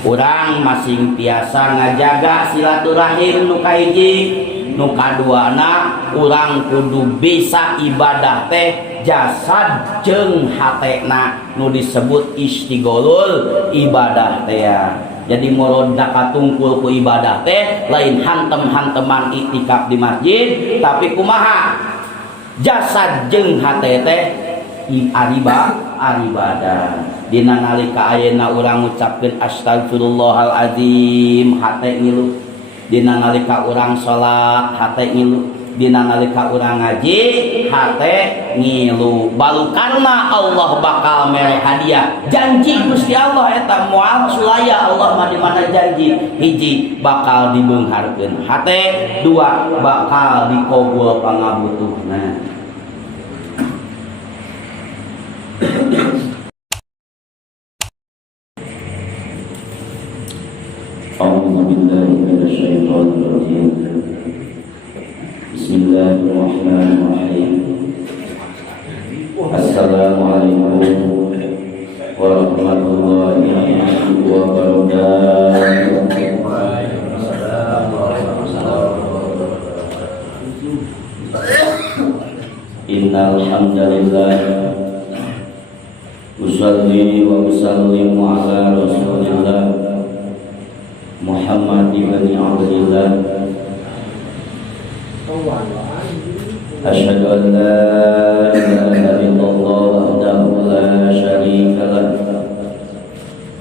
Urang masing tiasa ngajaga silaturahim nu kahiji, nu kaduana urang kudu bisa ibadah teh jasad jeung hatena nu disebut istigholul ibadah teh. Jadi murodna katungkul ku ibadah teh lain hantem-hanteman iktikaf di masjid, tapi kumaha jasad jeung hate teh ibadah. Dina nalika ayeuna urang ngucapkeun astagfirullahalazim hate ngilu, dina nalika urang salat hate ngilu, dina nalika urang ngaji hate ngilu. Balukarna Allah bakal mere hadiah. Janji Gusti Allah eta moal sulaya Allah mah di mana janji. Hiji bakal dibeungharkeun hate, dua bakal dikabul pangabutuhna. A'udzu billahi minasyaitonir rajim. Bismillahirrahmanirrahim. Assalamualaikum warahmatullahi wabarakatuh. Innal hamdalillah usolli wa usallimu ala Rasulillah Muhammad ibn Abdillah. Asyhadu an la ilaha illallah wahdahu la syarika lah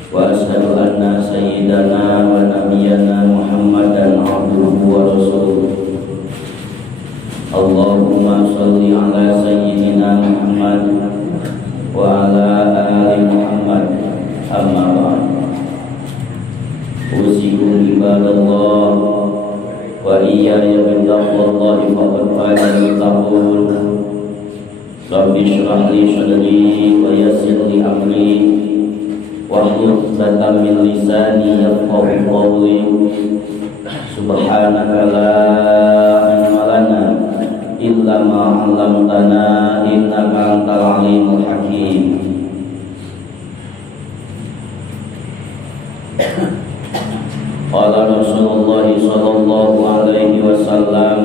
wa asyhadu anna sayyidana wa nabiyyana Muhammadan abduhu wa rasuluh. Allahumma shalli ala sayyidina Muhammad wa ala ali Muhammad. Amma ba'd. Usikum ibadallah wa iyaya bittaqwallahi faqad faza al-muttaqun. Rabbi shrah li sadri wa yassir li amri wahlul 'uqdatam min lisani yafqahu qawli. Subhanaka la ilma lana illa ma 'allamtana innaka antal alimul hakim. Qala Rasulullah sallallahu alaihi wasallam,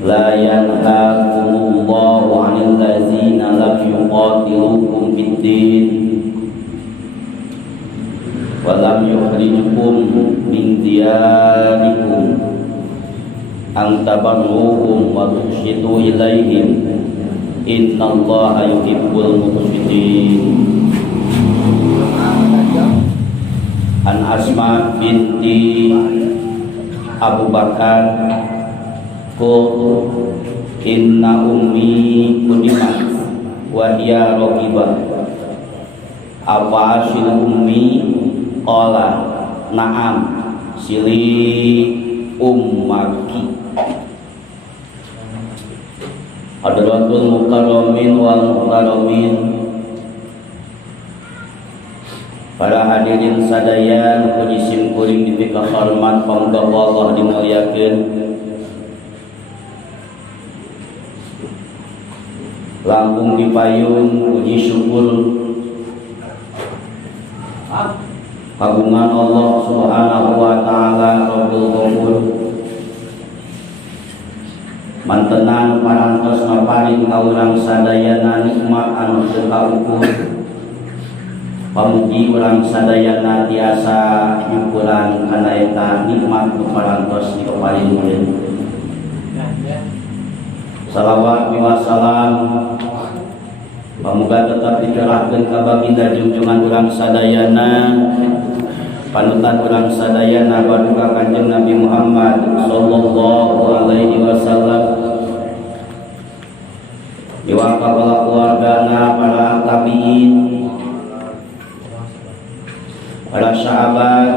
la yanhaakumullahu 'anil ladzina lam yuqatilukum fid-din wa lam yukhrijukum min diyarikum an tabarruhum wa tuqsitu ilaihim innallaha yuhibbul muqsitin. An Asma binti Abu Bakar qul inna ummi kudimat wa hiya raqibah apa asil ummi qala na'am sili ummaki. Hadratul mukarramin wal mukarramin, para hadirin sadaya puji simkuring dipika hormat pamuga Allah dimuliakeun. Langkung dipayung puji syukur kagungan Allah Subhanahu wa taala Rabbul Ghafur. Mantenan parantos maparing ka urang sadayana nikmat anu teu kaukur. Pamugi urang sadayana tiasa nyukuran kana eta nikmat nu parantos diparingeun. Salawat wa salam pamuga tetap dicurahkeun ka baginda junjungan urang sadayana, panutan urang sadayana baduka Kanjeng Nabi Muhammad sallallahu alaihi wasallam. Diwakaf keluargana, para tabi'in, para sahabat,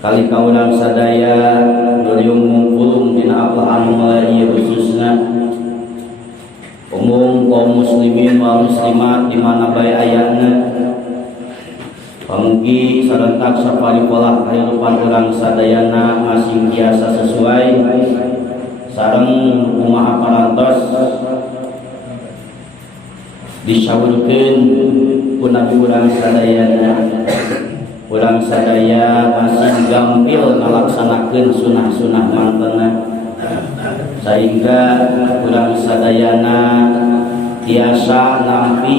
kali kaulang sadaya nuliung mungkulung dina Allah anu mulai khususna umum kaum muslimin wal muslimat di mana bae ayana. Pamugi sarentak saparipolak kahirupan urang sadayana masing biasa sesuai sareng kumaha parantos disyawurkeun ku nabi urang sadayana. Urang sadaya masih gampil ngalaksanakeun sunah-sunah mantena sehingga urang sadayana biasa nampi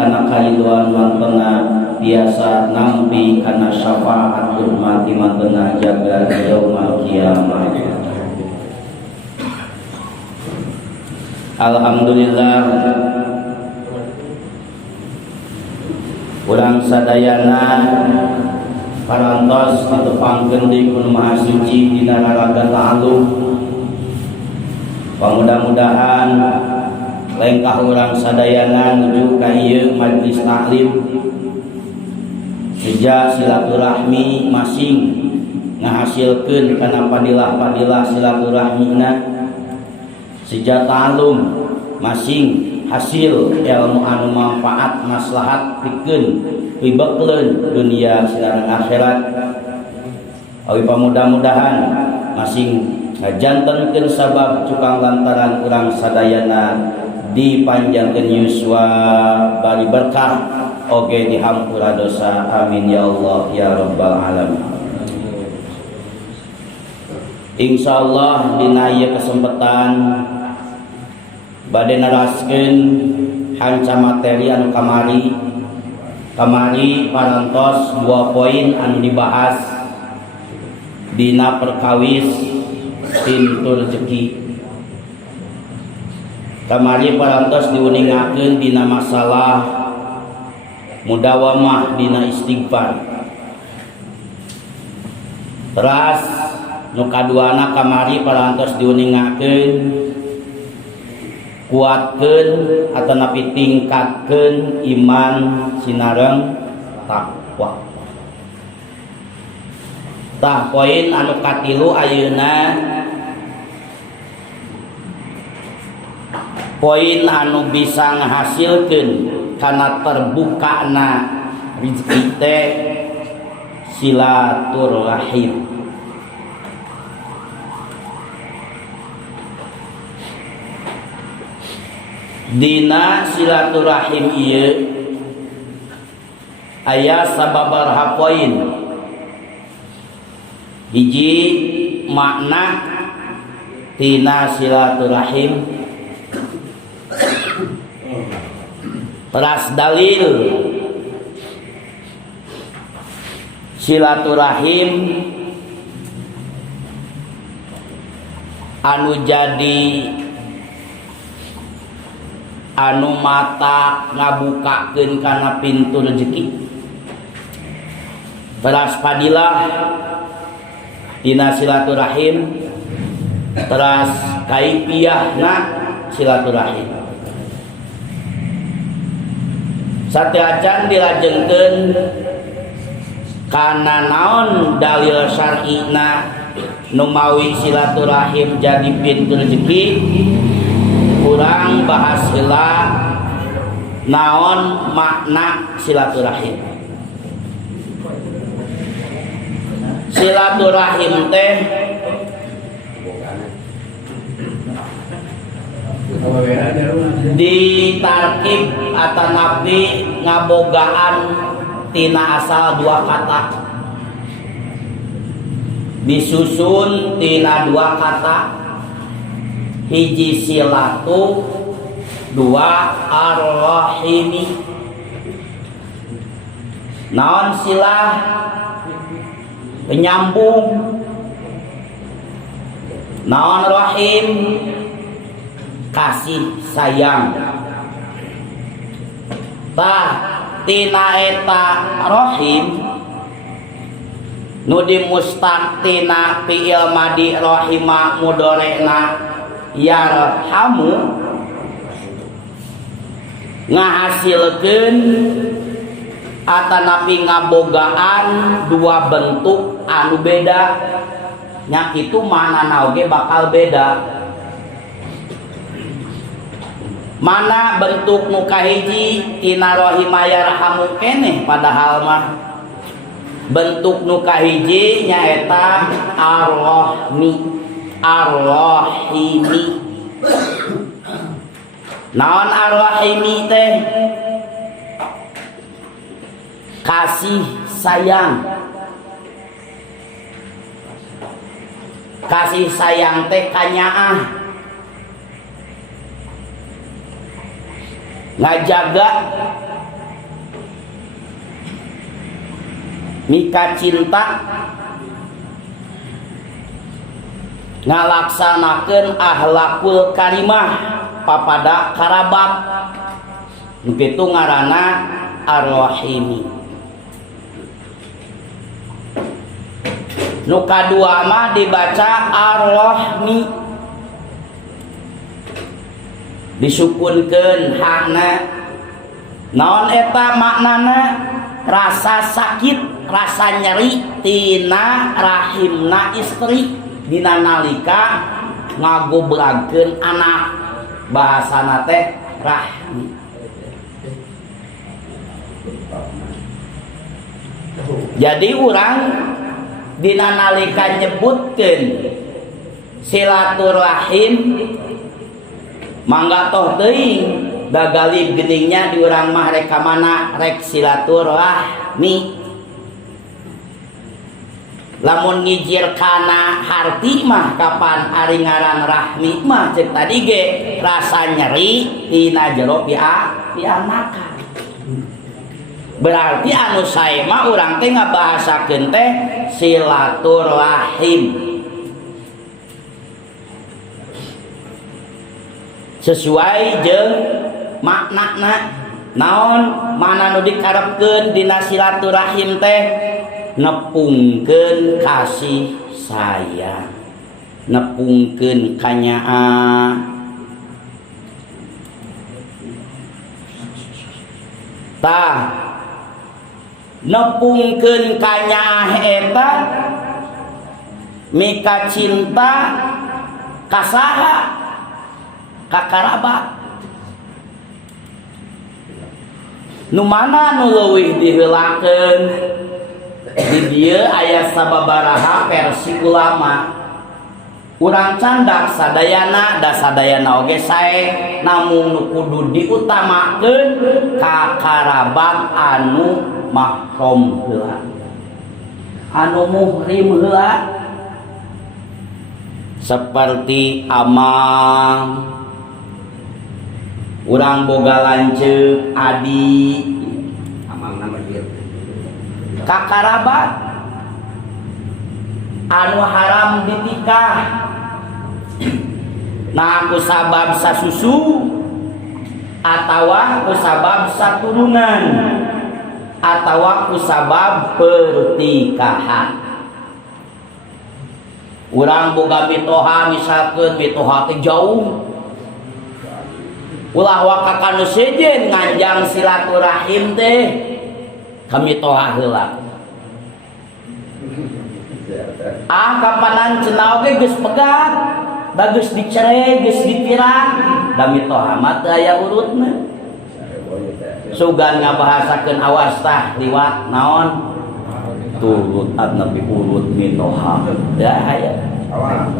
kana kariduan mantena, biasa nampi kana syafaat ummati mantena jaga yaumul kiamah. Alhamdulillah urang sadayana parantos ditepangkeun di Gunung Maha Suci dina raraga ta'alluq. Mudah-mudahan lengkah urang sadayana nuju ka ieu majlis taklim sejak silaturahmi masing ngahasilkeun kana padilah-padilah silaturahmina, sejak ta'alum masing hasil ilmu anu manfaat maslahat pikeun pibekleun dunia sareng akhirat. Awi pamudah-mudahan masing ngajantenkeun sabab cukang lantaran urang sadayana dipanjangkeun yuswa bari berkah oge dihampura dosa, amin ya Allah ya rabbal alamin. Insyaallah dina ieu kesempatan bade naraskeun hanca materi anu kamari parantos 2 poin anu dibahas dina perkawis pintu rezeki. Kamari parantos diuningakeun dina masalah mudawamah dina istighfar. Teras nu kaduana kamari parantos diuningakeun kuatkeun atau napi tingkatkeun iman sinareng takwa. Tah poin anu katilu ayeuna poin anu bisa ngahasilkeun kana terbukana rezeki teh silaturahim. Dina silaturahim ieu aya sababaraha poin. Hiji makna tina silaturahim, teras dalil silaturahim anu jadi anu mata ngabukakeun kana pintu rezeki. Teras padilah dina silaturahim, teras kaifiyahna silaturahim. Sateacan dilajengkeun kana naon dalil syar'ina nu mawi silaturahim jadi pintu rezeki. Kurang bahas heula naon makna silaturahim. Silaturahim teh ditarkib atanapi ngabogaan tina asal 2 kata, disusun tina 2 kata, hiji silatu, 2 ar-rahimi. Naon silah? Penyambung. Naon rahim? Kasih sayang. Tah tina eta rahim nu dimustaq tina fi'il madi rahima mudorena yarhamu ngahasilkeun atanapi ngabogaan 2 bentuk anu beda, nya kitu manana oge bakal beda. Mana bentuk nu kahiji tina rahima yarhamu keneh padahal mah bentuk nu kahiji nyaeta arrahimi. Naon arrahimi teh? Kasih sayang. Kasih sayang teh kanyaah, ngajaga, mika cinta, ngalaksanakeun akhlakul karimah papada karabat. Kitu ngaranna ar-rahimi. Nu kadua mah dibaca ar-rahmi, disukunkeun hakna. Naon eta maknana? Rasa sakit, rasa nyeri tina rahimna istri dina nalika ngagobragkeun anak. Bahasana teh rahmi. Jadi urang dina nalika nyebutkeun silaturahim mangga toh teuing dagali geningnya di urang mah rek kamana rek silaturahmi. Lamun ngijir kana harti mah kapan ari ngaran rahmi mah ceuk tadi ge rasa nyeri tina jero pianakan. Berarti anu sae mah urang teh ngabahasakeun teh silaturahim sesuai jeung maknana. Naon mana nu dikarepkeun dina silaturahim teh? Nepungkeun kasih sayang, nepungkeun kanyaah. Tah nepungkeun kanyaah eta mika cinta ka saha? Ka karabat. Nu mana nu leuwih diheulakeun? Di dieu aya sababaraha versi ulama. Urang candak sadayana da sadayana oge sae, namun nu kudu diutamakeun ka karabat anu mahram heula, anu muhrim heula. Seperti amang urang boga lanceuk adi amang nama dia ka karabat anu haram ditikah. Nah, ku sabab sasusu atawa ku sabab saturunan atawa ku sabab pertikahan. Urang boga mitoha misalkeun mitoha teh jauh, ulah wakakanu sejen nganjang silaturahim teh kamitoha heula. Kapanan cenah oge geus pegat, bagus dicereg, geus dipirang, da mitoha mah teu aya urutna. Sugan ngabahasakeun awas tah liwat naon? Turut adnabi urut mitoha. Ya aya.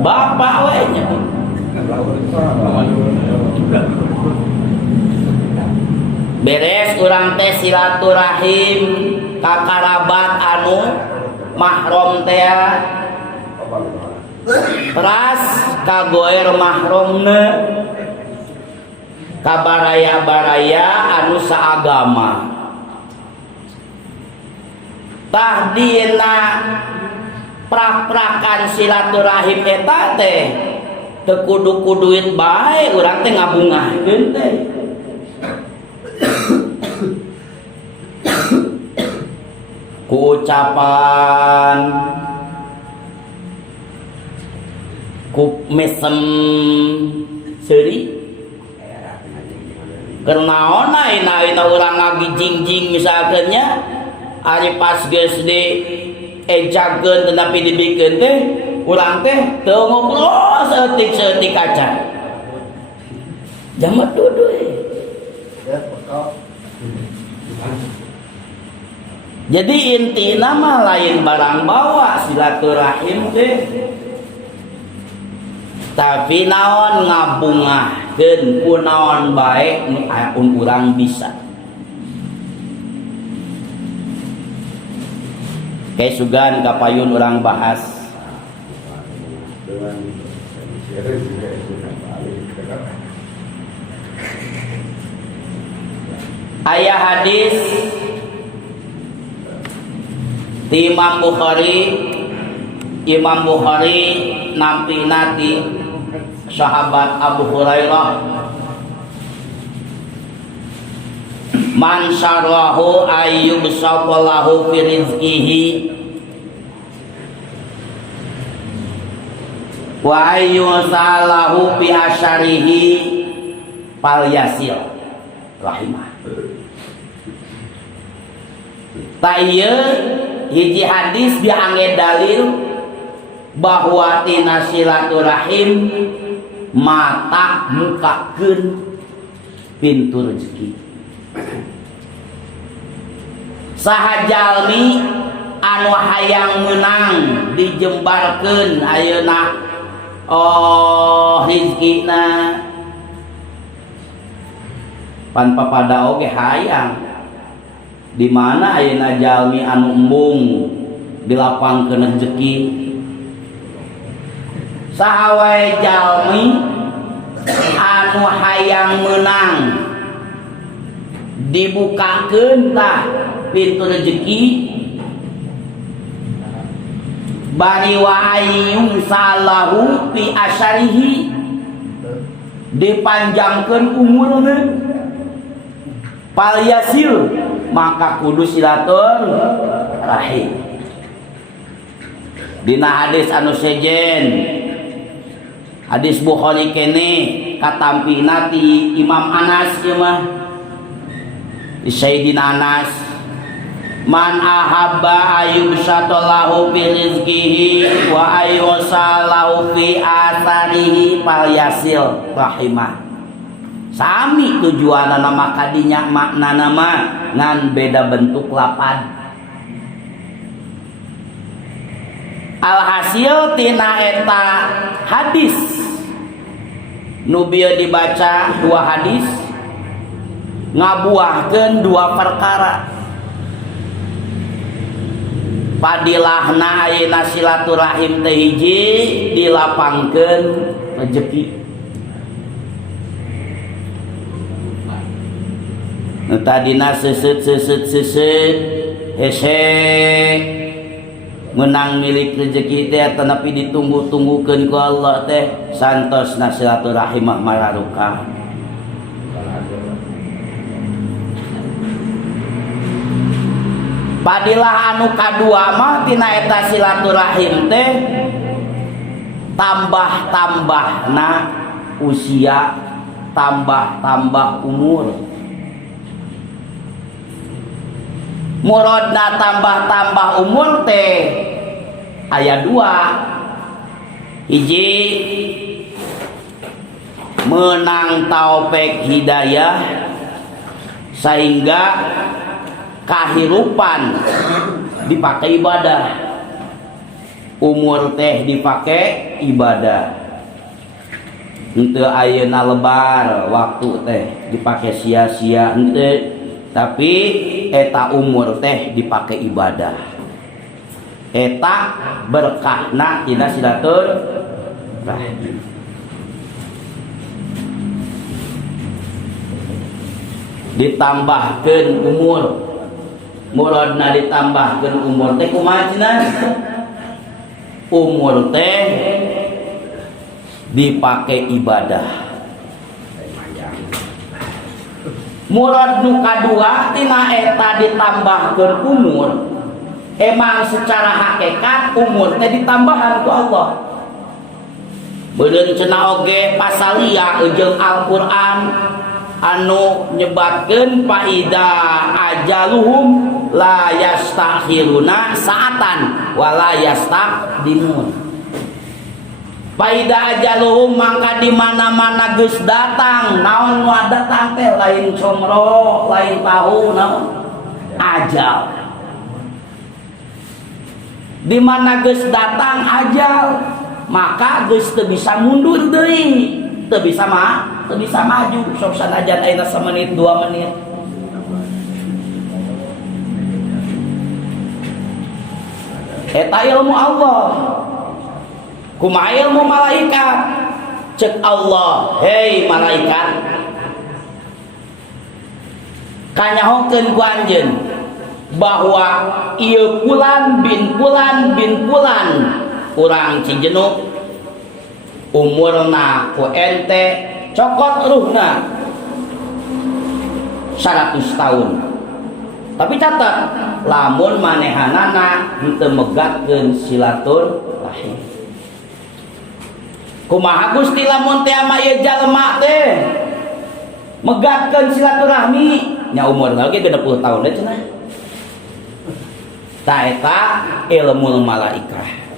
Bapak we nya. Beres urang teh silaturahim ka karabat anu mahram teh teras ka goer mahromna ka baraya-baraya anu saagama. Tah dina prak-prakan silaturahim eta teh teu kudu duit bae, urang teh ngabungahkeun teh. Ku ucapan, ku mesem seuri kernaon ayeuna urang ngagijingjing misalkeunnya ari pas geus di ejakeun tetapi dibikeun teh urang teh teu ngobrol saeutik-saeutik acan jamet duduh Jadi inti nama lain barang bawa silaturahim teh, tapi naon ngabungahkeun kunaon bae nu urang bisa. Kayak sugan kapayun urang bahas. Aya hadis di Imam Bukhari nampi nati sahabat Abu Hurairah, man syarahu ayyub saballahu fi rizqihi wa ayyusalahu fi asyarihi fal yasil rahimah. Taieu hiji hadis diangge dalil bahwa tina silaturahim mata mukakeun pintu rezeki. Saha jalmi anu hayang meunang dijembarkeun ayeuna rezekina pan papada oge hayang. Di mana ayeuna jalmi anu embung dilapangkeun rezeki. Saha wae jalmi anu hayang meunang dibukakeun tah pintu rezeki, bari wa ayyum salahu fi asyarihi dipanjangkeun umurna, fal yasil maka kudu silaturahim. Dina hadis anu sejen hadis Bukhari kene katampina ti Imam Anas ieu mah di Sayyidina Anas, man ahabba ayyubsatallahu fi rizqihi wa ayyusalahu fi atharihi fal yasil rahimah. Sami tujuanna nama kadinya makna nama ngan beda bentuk lapad. Alhasil tina eta hadis nu bieu dibaca dua hadis ngabuahkeun dua perkara. Padilahna ayeuna silaturahim teh hiji dilapangkeun rezeki. Tadina seset hese menang milik rezeki teh tanapi ditunggu-tunggukeun ku Allah teh santosna silaturahim mah mararuka. Padilah anu kadua mah tina eta silaturahim teh tambah-tambahna usia, tambah-tambah umur. Muradna tambah-tambah umur teh aya dua. Hiji menang taufik hidayah sehingga kahirupan dipakai ibadah, umur teh dipakai ibadah. Henteu ayeuna lebar waktu teh dipakai sia-sia henteu, tapi eta umur teh dipakai ibadah. Eta berkahna tina silaturahim. Ditambahkeun umur, muradna ditambahkeun umur teh kumaha cenah? Umur teh dipakai ibadah. Murad nu kadua tina eta ditambahkeun umur, emang secara hakikat umur teh ditambahan ku Allah. Beuneu cenah oge pasalia jeung Al-Qur'an anu nyebabkeun faida ajaluhum la yastakhiruna saatan wa la yastaqdimun. Faida ajaluhum mangka di mana-mana geus datang, naon nu datang teh lain comro, lain tahu naon ajal. di mana geus datang ajal maka geus teu bisa mundur deui, teu bisa maju. Sok sanajan ayeuna 1 menit 2 menit. Eta ilmu Allah. Kumaha ilmu malaikat? Cek Allah, hei malaikat, kanyahokeun ku anjeun bahwa ieu pulan bin pulan bin pulan urang Cijenuk umurna ku ente cokot ruhna 100 tahun. Tapi catat, lamun manehanana henteu megatkeun silaturahim. Kumaha Gusti lamun teh ama ieu jalema teh megatkeun silaturahmi nya umurna ge 60 tahun teh cenah. Ta eta ilmu malaikah.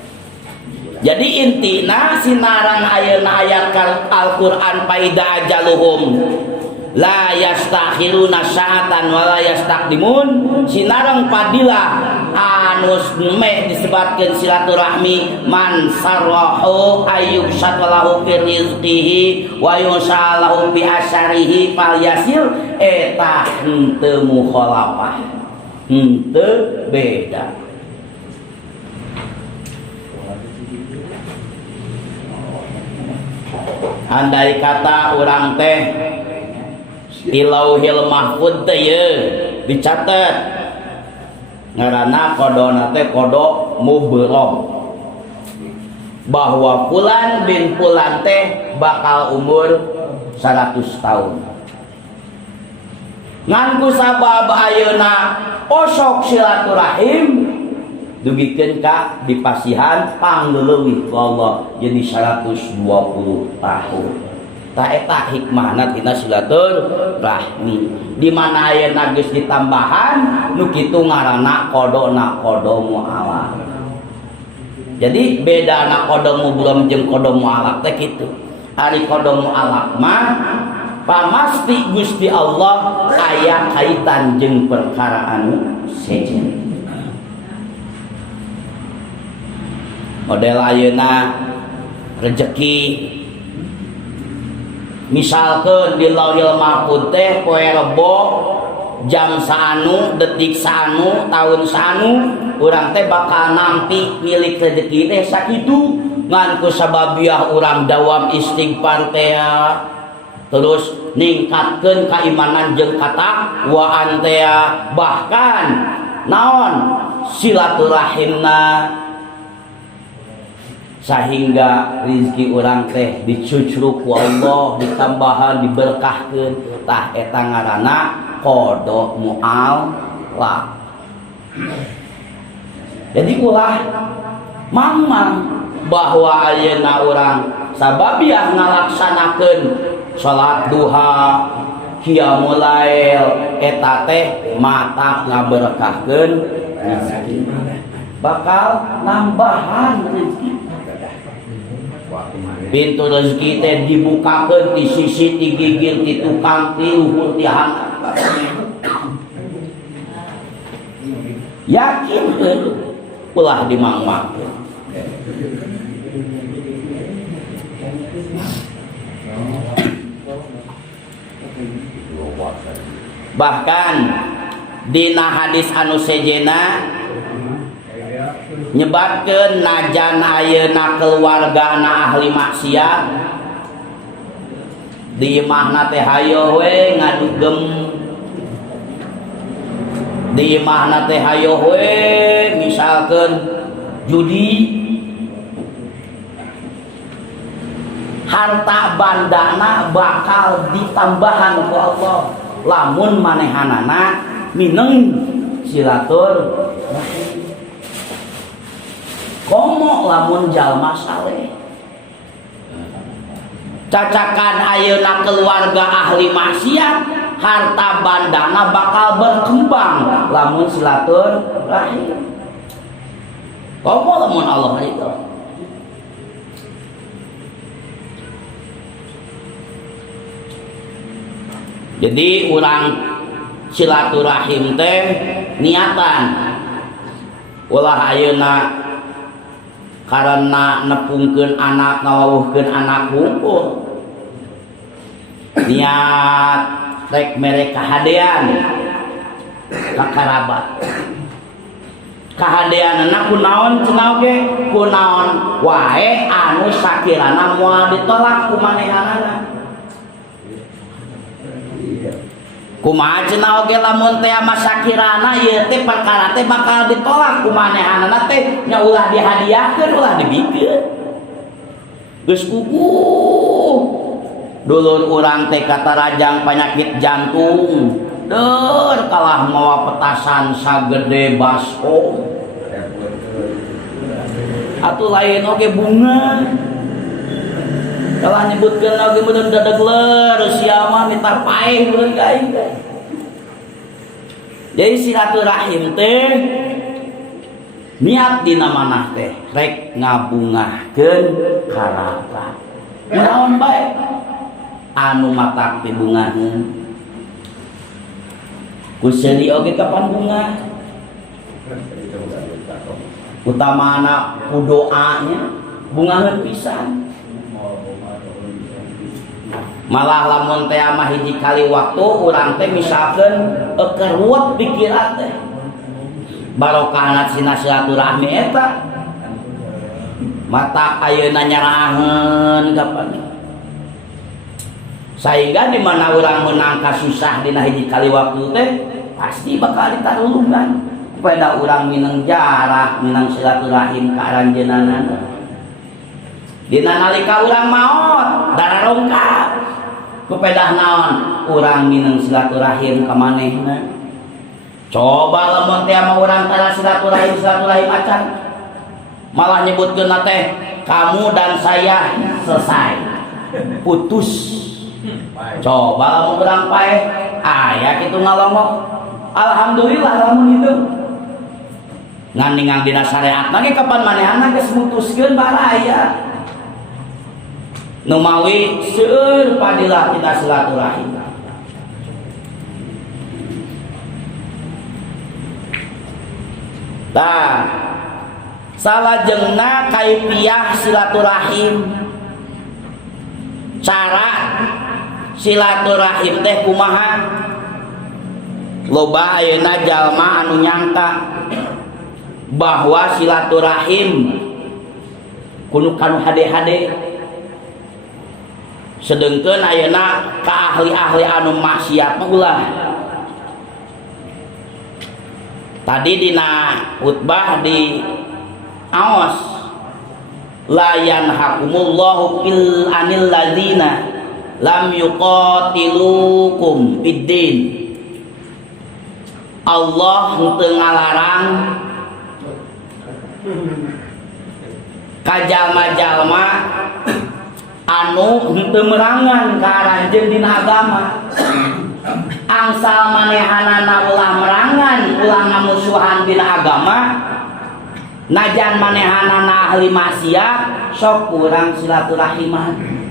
Jadi intina sinaran ayeuna ayat Al-Qur'an faida ajaluhum la yastakhiruna sa'atan wa la yastaqdimun, sinareng padilah anus meh disebutkeun silaturahmi man sarrahu ayyub satalahu fi rizqihi wa yusalahu bi asyarihi fal yasir, eta henteu mukhalafah, henteu beda. Andai kata urang teh Ilauhil mahfud teh ye dicatat ngaranna kodona teh kodok mubrom, bahwa fulan bin fulan teh bakal umur 100 tahun. Ngan ku sabab ayeuna osok silaturahim dugikeun ka dipasihan pangleuwih ku Allah jadi 120 tahun. Ta eta hikmahna tina silaturahmi, di mana ayeuna geus ditambahan nu kitu ngaranna qadona qada mu'alaq. Jadi bedana qada mubrom jeung qada mu'alaq teh kitu. Ari qada mu'alaq mah pamasti Gusti Allah aya kaitan jeung perkara anu sejen. Model ayeuna rezeki misalkan di lauhil mahfud teh poe Rebo jam saanu detik saanu tahun saanu urang teh bakal nampi milik rezeki teh sakitu ngan ku sababiah urang dawam istighfar teh terus ningkatkeun keimanan jeung katakwaan teh bahkan naon silaturahimna sehingga rizki orang teh dicucruk ku Allah ditambahan diberkahkeun tah eta ngaranna qada mu'alaq. Jadi ulah mamang bahwa ayeuna urang sababiah ngalaksanakeun salat duha qiyamul lail eta teh mata ngaberkahkeun rezeki bakal nambahan rezeki. Pintu rezeki teh dibukakeun di sisi ti gigir ti tukang ti luhur ti hangap. Yakinkeun ulah dimangmangkeun. Bahkan dina hadis anu sejena nyebatkeun najan ayeuna keluargana ahli maksiat di imahna teh hayo we ngadugem, di imahna teh hayo we misalkeun judi, harta bandana bakal ditambahan ku Allah lamun manehanana mineng silaturahim. Komo lamun jalma saleh cacakan ayeuna keluarga ahli maksiat harta bandana bakal berkembang lamun silaturahim. Komo lamun Allah itu. Jadi urang silaturahim teh niatan ulah ayeuna karena nepungkeun anak ngawuhkeun anak hungkul niat rek mere kahadean ka karabat kahadeanna kunaon cenah oge kunaon wae anu sakirana moal ditolak ku manehanana kumaha cenah oge lamun teh ama sakirana ieu teh perkara teh bakal ditolak ku manehanana teh nya ulah dihadiahkeun ulah dibikeun geus kukuh dulur urang teh kata rajang penyakit jantung deur kalah mawa petasan sagede baskom atuh lain oge bunga kalah nyebutkeun oge meureun dadegler sia mah minta paeh meureun ka aing teh jadi silaturahim teh niat dina manah teh rek ngabungahkeun karabat naon bae anu matak dibungaheun ku seuli oge kapan bunga utamana ku doanya bungaheun pisan malah lamun teh mah hiji kali waktu urang teh misalkeun keruwet pikiran teh barokahna cina silaturahmi eta mata ayeuna nyaraheun kapan sehingga di mana orang menang kasusah dina hiji kali waktu teh pasti bakal ditarulungan pada orang minang jarak minang silaturahim ka aranjeunana dina nalika urang maot darah rongkap kepedah naon urang minang silaturahim ka manehna coba lamun teh mah urang tara silaturahim acan malah nyebutkeun teh kamu dan saya selesai putus coba lamun urang paeh aya kitu ngalongok alhamdulillah lamun itu ngan ningang dina syariatna ge kapan manehna geus mutuskeun baraya nu mawi seueur padilah tina silaturahim tah salajengna kaifiyah silaturahim cara silaturahim teh kumaha loba ayeuna jalma anu nyangka bahwa silaturahim kudu kanu hade-hade sedengkeun ayeuna ka ahli-ahli anu maksiat mah ulah tadi dina khutbah di Aos la yanhakumullahu fil anil ladzina lam yuqatilukum fiddin Allah henteu ngalarang ka jalma-jalma anu henteu merangan ka aranjeun dina agama angsal manehanana ulah merangan ulah ngamusuhan dina agama najan manehanana ahli maksiat sok kurang silaturahiman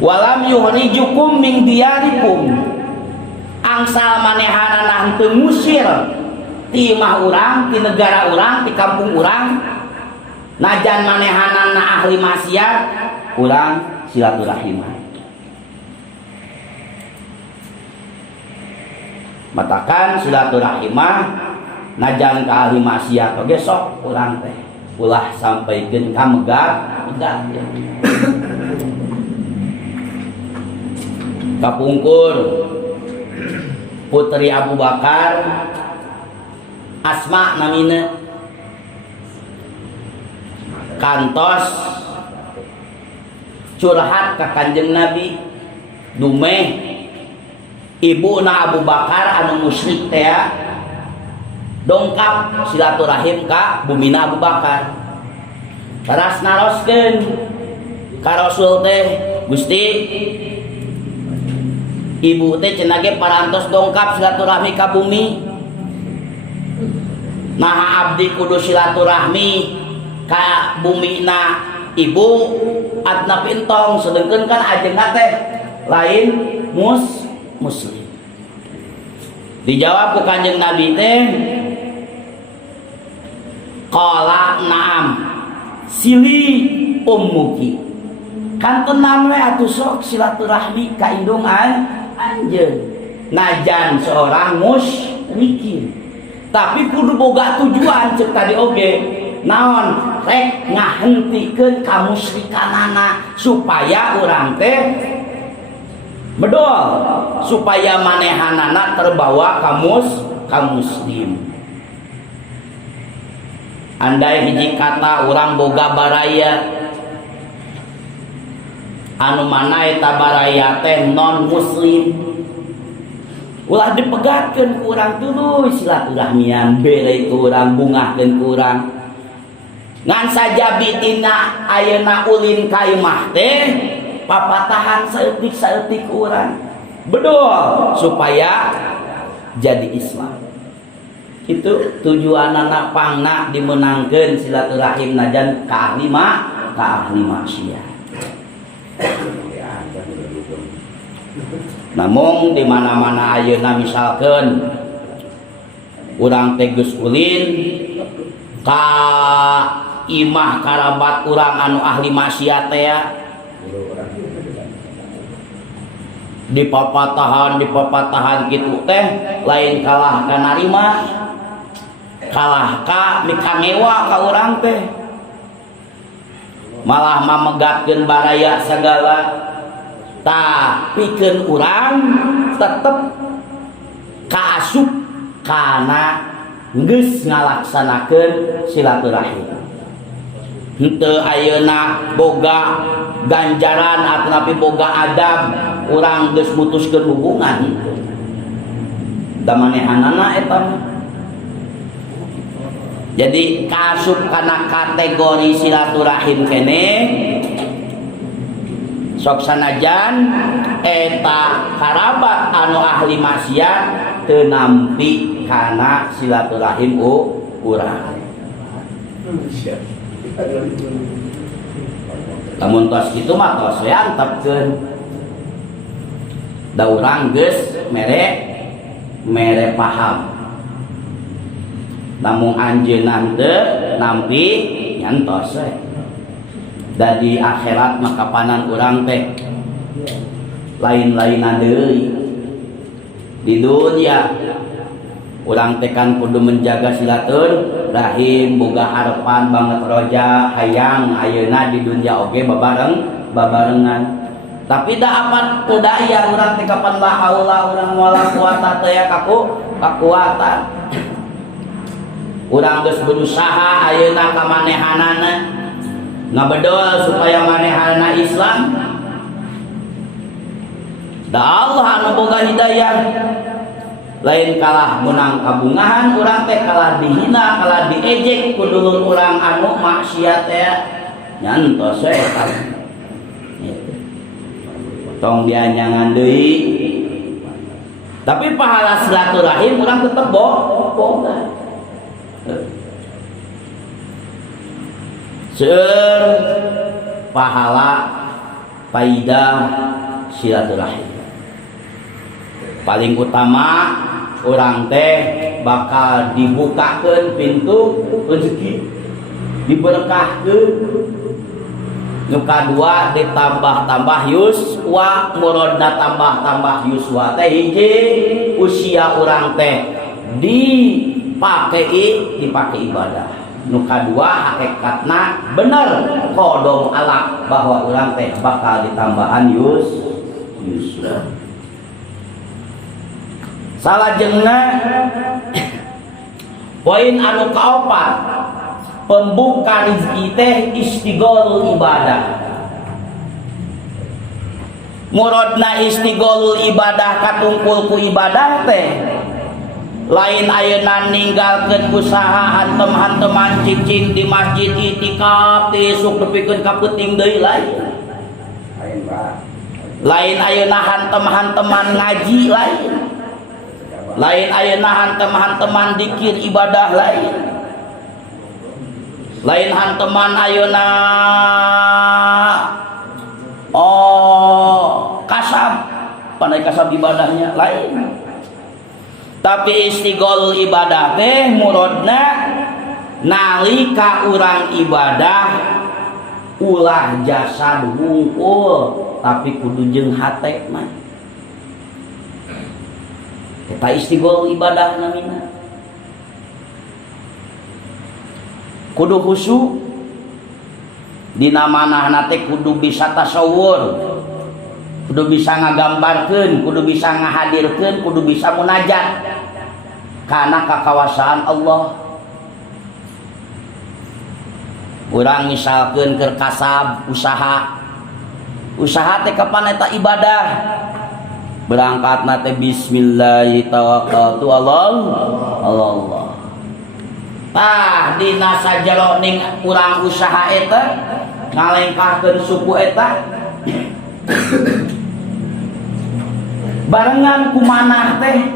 walam yuhrijukum min diyarikum angsal manehanana henteu ngusir ti imah urang ti negara urang ti kampung urang najan manehanana ahli maksiat kurang silaturahiman matakan silaturahimah najan ka ahli maksiat oge sok urang teh ulah sampaikeun ka megah kapungkur putri Abu Bakar Asma namina kantos curhat ka Kanjeng Nabi dumeh ibuna Abu Bakar anu musyrik teh dongkap silaturahim ka bumina Abu Bakar taras naroskeun ka Rasul teh Gusti ibu teh cenah ge parantos dongkap silaturahmi ka bumi nah abdi kudu silaturahmi ka bumina ibu adna pintong sedengkeun kan ajeungna teh lain muslim dijawab ku Kanjeng Nabi teh qala na'am sili ummuki kan tenan we atuh sok silaturahmi ka indung anjeun najan seorang musyrikin tapi kudu boga tujuan cek tadi oge naon rek ngahentikeun kamusyrikanana supaya urang teh bedol supaya manehanana terbawa ka muslim. Andai hiji kata urang boga baraya anu mana eta baraya teh non muslim ulah dipegatkeun ku urang tuluy silaturahmian bere ku urang bungahkeun ku urang ngan sajabi tina ayeuna ulin ka imah teh papatahan saeutik-saeutik ku urang bedol supaya jadi Islam. Itu tujuan anak pangna dimenangkeun silaturahim najan ka ahli maksiat. Namun di mana-mana ayeuna misalkan urang teh geus ulin ka imah karabat urang anu ahli maksiat teh ya dipapatahan gitu teh lain kalah ka narima kalah ka mikamewa ka urang teh malah mamegatkeun baraya sagala tapikeun urang tetep kaasup kana geus ngalaksanakeun silaturahim henteu ayeuna boga ganjaran ataupun boga adab urang geus mutuskeun hubungan da manehanana eta jadi kaasup kana kategori silaturahim kene sok sanajan eta karabat anu ahli maksiat teu nampi kana silaturahim urang. Lamun tos kitu mah tos we antepkeun. Da urang geus mere paham. Namun anjeunna teu nampi nyantos we. Da di akhirat mah kapanan urang teh lain-lainan deui. Di dunia urang teh kan kudu menjaga silaturahim boga harapan banget roja hayang ayeuna di dunia oge babarengan tapi da apat teu daya urang teh kapan la haula urang wala quwata teh ya kakuatan urang geus berusaha ayeuna ka manehanana ngabedol supaya manehanana Islam da Allah anu boga hidayah lain kalah menang kabungahan urang teh kalah dihina kalah diejek ku dulur urang anu maksiat teh nyantos we tong dianyangan deui tapi pahala silaturahim urang tetep boga seueur pahala faidah silaturahim paling utama urang teh bakal dibukakeun pintu rezeki diberkahkeun nu kadua ditambah-tambah yuswa murodna tambah-tambah yuswa teh hiji usia urang teh dipake ibadah nu kadua hakikatna bener kodong alak bahwa urang teh bakal ditambahan yuswa salajengna poin anu kaopat pembuka rezeki teh istigholul ibadah murodna istigholul ibadah katungkul ku ibadah teh lain ayeuna ninggalkeun usaha hantem-hanteman cicing di masjid itikaf teh sok nepikeun ka peuting deui lain ayeuna hantem-hanteman ngaji lain ayeuna hantem-hanteman dikir ibadah lain hanteman ayeuna kasab pandai kasab ibadahnya lain tapi istigholul ibadah teh murodna nalika urang ibadah ulah jasad wungkul tapi kudu jeung hate mah eta istighol ibadah namina kudu khusyuk dina manahna teh kudu bisa tasawur kudu bisa ngagambarkeun kudu bisa ngahadirkeun kudu bisa munajat kana kakawasaan Allah. Urang misalkeun keur kasab usaha teh kapan eta ibadah berangkatna teh bismillah tawakkaltu Allah tah dina sajero ning urang usaha eta ngalengkahkeun suku eta barengan kumanah teh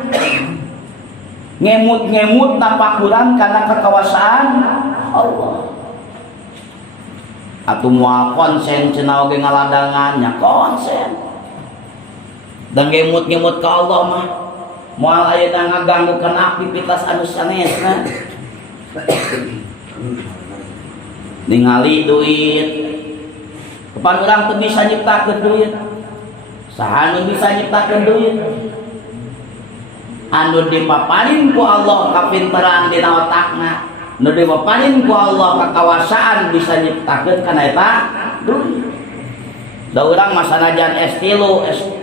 ngemut-ngemut napakuran karena kekuasaan Allah. Atuh moal konsen cenah oge ngaladangan nya konsen. Dan ngemut-ngemut ka Allah mah moal ayeuna ngaganggukeun aktivitas anu sanesna. Ningali duit. Kapan urang teu bisa nyiptakeun duit? Saha nu bisa nyiptakeun duit? Anu dipaparin ku Allah kapinteran dina otakna. Nu dipaparin ku Allah kakawasaan bisa nyiptakeun kana eta duit. Da urang mah sanajan S3, S00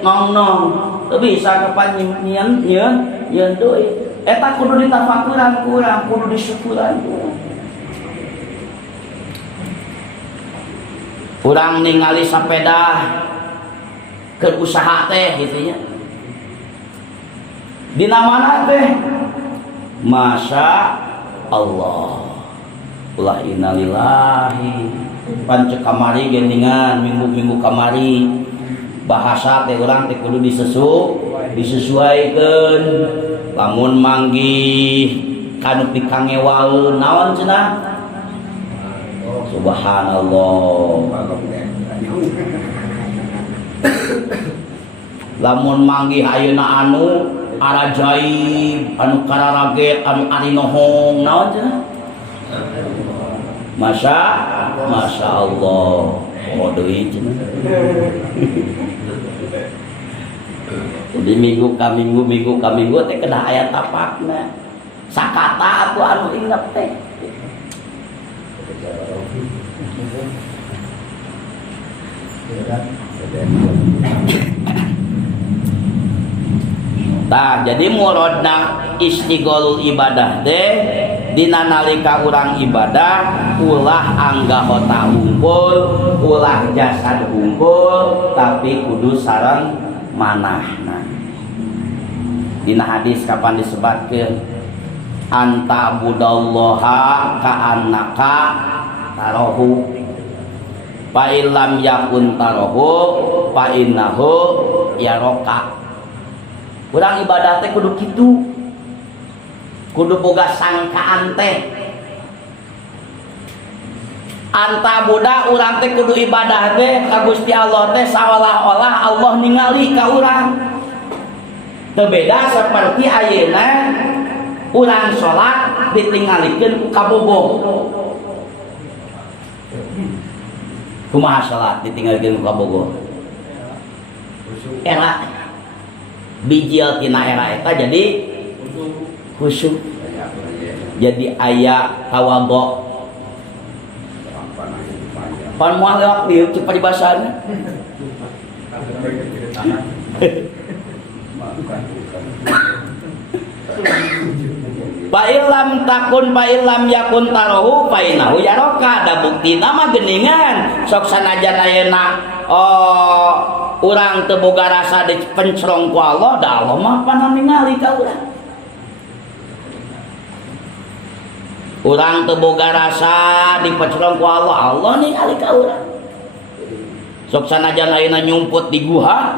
teu bisa kapan nyieun duit. Eta kudu ditafakuran ku urang, kudu disyukuran ku urang. Urang ningali sapeda keur usaha teh kitu nya. Dina mana teh? Masya Allah. Ulah innalillahi. Pancek kamari gendingan minggu-minggu kamari bahasa teh urang teh kudu disesuaikeun. Lamun manggih kanu pikangewaeun naon cenah? Subhanallah. Lamun manggih ayeuna anu arajaib anu kararaget anu ari nohong naon cenah? Masya Allah. Oh deui cenah. Di minggu ka minggu teh kedah aya tapakna. Sakata atuh anu inget teh. Tah jadi muradna istigholul ibadah teh dina nalika urang ibadah ulah anggahota unggul ulah jasad unggul tapi kudu sareng manahna. Dina hadis kapan disebatkeun anta budallaha ka'annaka tarahu fa illam yakun tarahu fa innahu yaraka. Urang ibadah teh kudu kitu. Kudu boga sangkaan teh. Anta budak urang teh kudu ibadah teh ka Gusti Allah teh saolah-olah Allah ningali ka urang. Teu beda saperti ayeuna urang salat ditingalikeun ku kabogoh. Kumaha salat ditingalikeun ku kabogoh? Era bijil tina era eta jadi khusyuk. Jadi aya tawadhu. Pan moal lewat dieu cepat dibasana. Fa illam takun fa illam yakun tarahu fa innahu yaraka. Da buktina mah geuningan sok sanajan ayeuna urang teu boga rasa dipencrong ku Allah, da Allah mah pana ningali ka urang. Urang teu boga rasa dipencrong ku Allah, Allah ningali ka urang. Sok sanajan ayeuna nyumput di guha,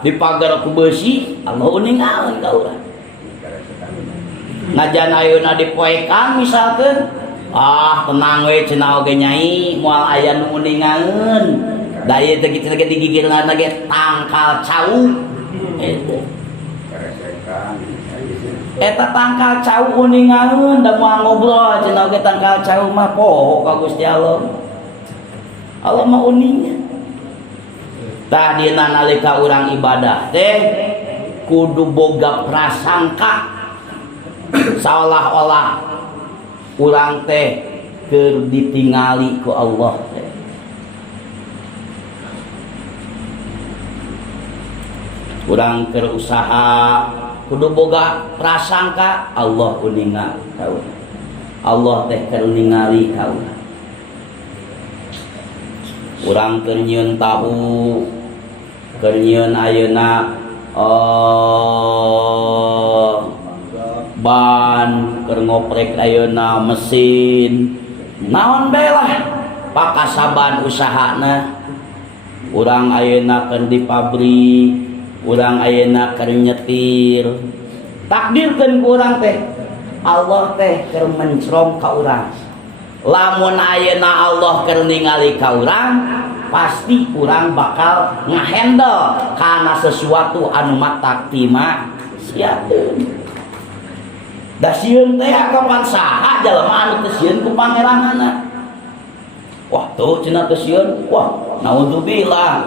di pagar ku beusi, Allah ningali ka urang. Najan ayeuna dipoekan misalkeun, tenang we cenah oge nyai, moal aya nu uningaeun. Da ieu teh kitu ge digigirna ge tangkal cau. Eta. eta tangkal cau uningaeun da moal ngobrol cenah oge tangkal cau mah poho ka Gusti Allah. Allah mah uning. Tah dina nalika urang ibadah teh kudu boga prasangka seolah-olah urang teh keur ditingali ku Allah teh. Urang keur usaha kudu boga prasangka Allah uningal kaula. Allah teh keur ningali kaula. Urang keur nyieun tahu, keur nyieun ayeuna ban, keur ngoprek ayeuna mesin. Naon bae lah pakasaban usahana. Urang ayeuna keur di pabrik, urang ayeuna keur nyetir. Takdirkeun ku urang teh Allah teh keur mencrong ka urang. Lamun ayeuna Allah keur ningali ka urang, pasti urang bakal ngahandle kana sesuatu anu matak tima siateun. Da sieun teh kapan saha jalema anu teu sieun ku pangeranana. Wah, tuh cenah teu sieun. Wah, naudzubillah.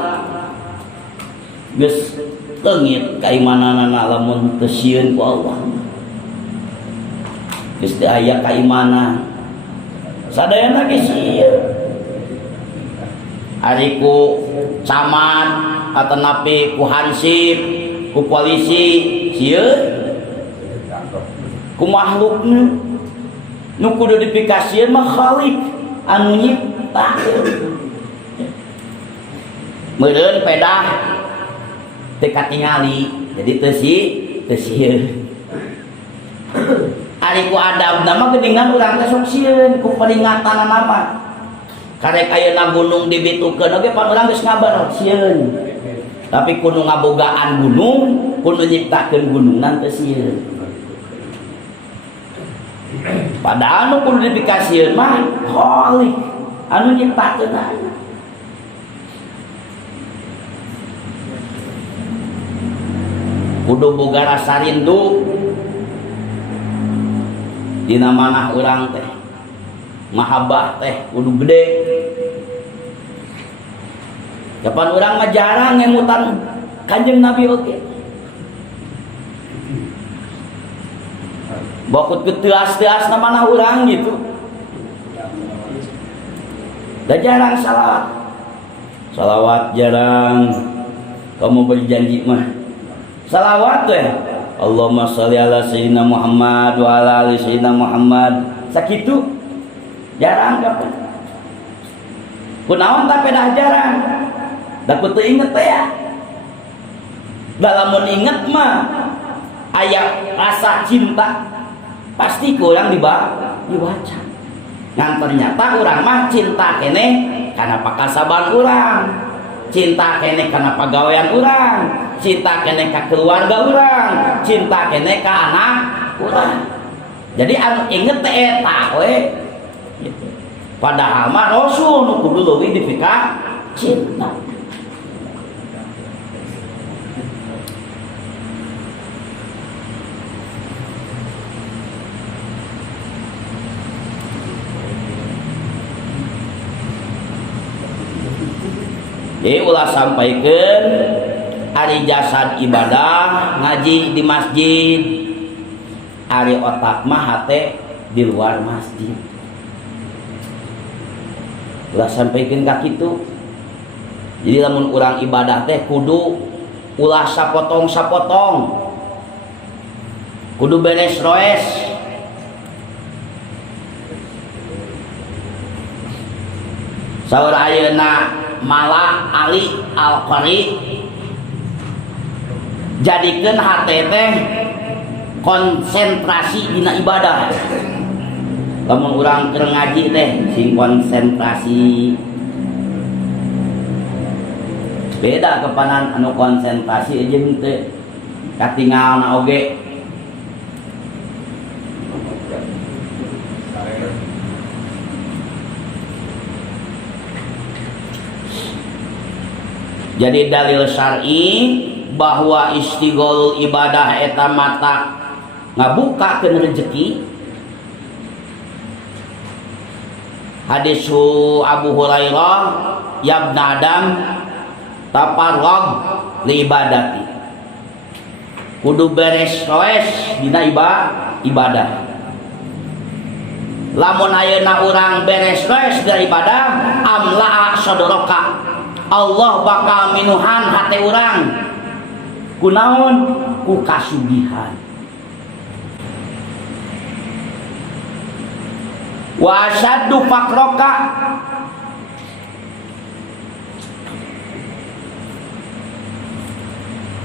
Geus leungit kaimananana lamun teu sieun ku Allah. Geus teu aya kaimanan. Sadayana ge sieun. Ari ku camat atanapi ku hansip, ku polisi sieun. Ku makhlukna nu kudu dipikasieun mah Khalik anu nyiptakeun. Meureun pedah teu katingali jadi teu sieun. Ari ku adabna mah geuningan urang teh sok sieun ku peringatanana mah. Karek ayeuna gunung dibitukeun oge pan urang geus ngabar sieun. Tapi kudu ngabogaan gunung, kudu nyiptakeun gunungan teu sieun. Padahal nu kudu dipikasieun mah Khalik anu nyiptakeun. Kudu boga rasa rindu dina manah urang teh. Mahabbah teh kudu gede. Kapan urang mah jarang ngemutan Kanjeng Nabi oge. Bakut keteas-teas namana urang gitu. Da jarang salawat. Salawat jarang. Kamu berjanji mah salawat teh. Allahumma sholli ala sayyidina Muhammad wa ala ali sayyidina Muhammad. Sakitu jarang kapan. Kunaon tapi dah jarang. Da kudu inget teh ya. Da lamun inget mah aya rasa cinta pasti kurang dibaca. Ngan ternyata urang mah cinta kene karena pakasaban urang, cinta kene karena pagawean urang, cinta kene ka keluarga urang, cinta kene ka anak urang. Jadi anu inget teh eta we. Padahal mah Rasul nu kudu leuwih dipika cinta. Jadi ulah sampaikan ari jasad ibadah ngaji di masjid, ari otak mah hate di luar masjid. Ulah sampaikan ka kitu. Jadi lamun urang ibadah teh kudu ulah sapotong-sapotong, kudu beres-roes. Saur ayeuna Malah Ali Al-Qari jadikeun hate teh konsentrasi dina ibadah. Lamun urang keur ngaji teh sing konsentrasi. Beda kepanan anu konsentrasi jeung teu katingalna oge. Jadi dalil syar'i bahwa istigholul ibadah eta mata ngabukakeun rezeki. Hadis Abu Hurairah, ya ibn Adam tafarrag li ibadati, kudu beres-beres dina ibadah. Lamun ayeuna urang beres-beres dari ibadah, amla'a sadoroka, Allah bakal minuhan hati urang. Kunaon? Ku kasugihan. Wa asyaddu faqroka,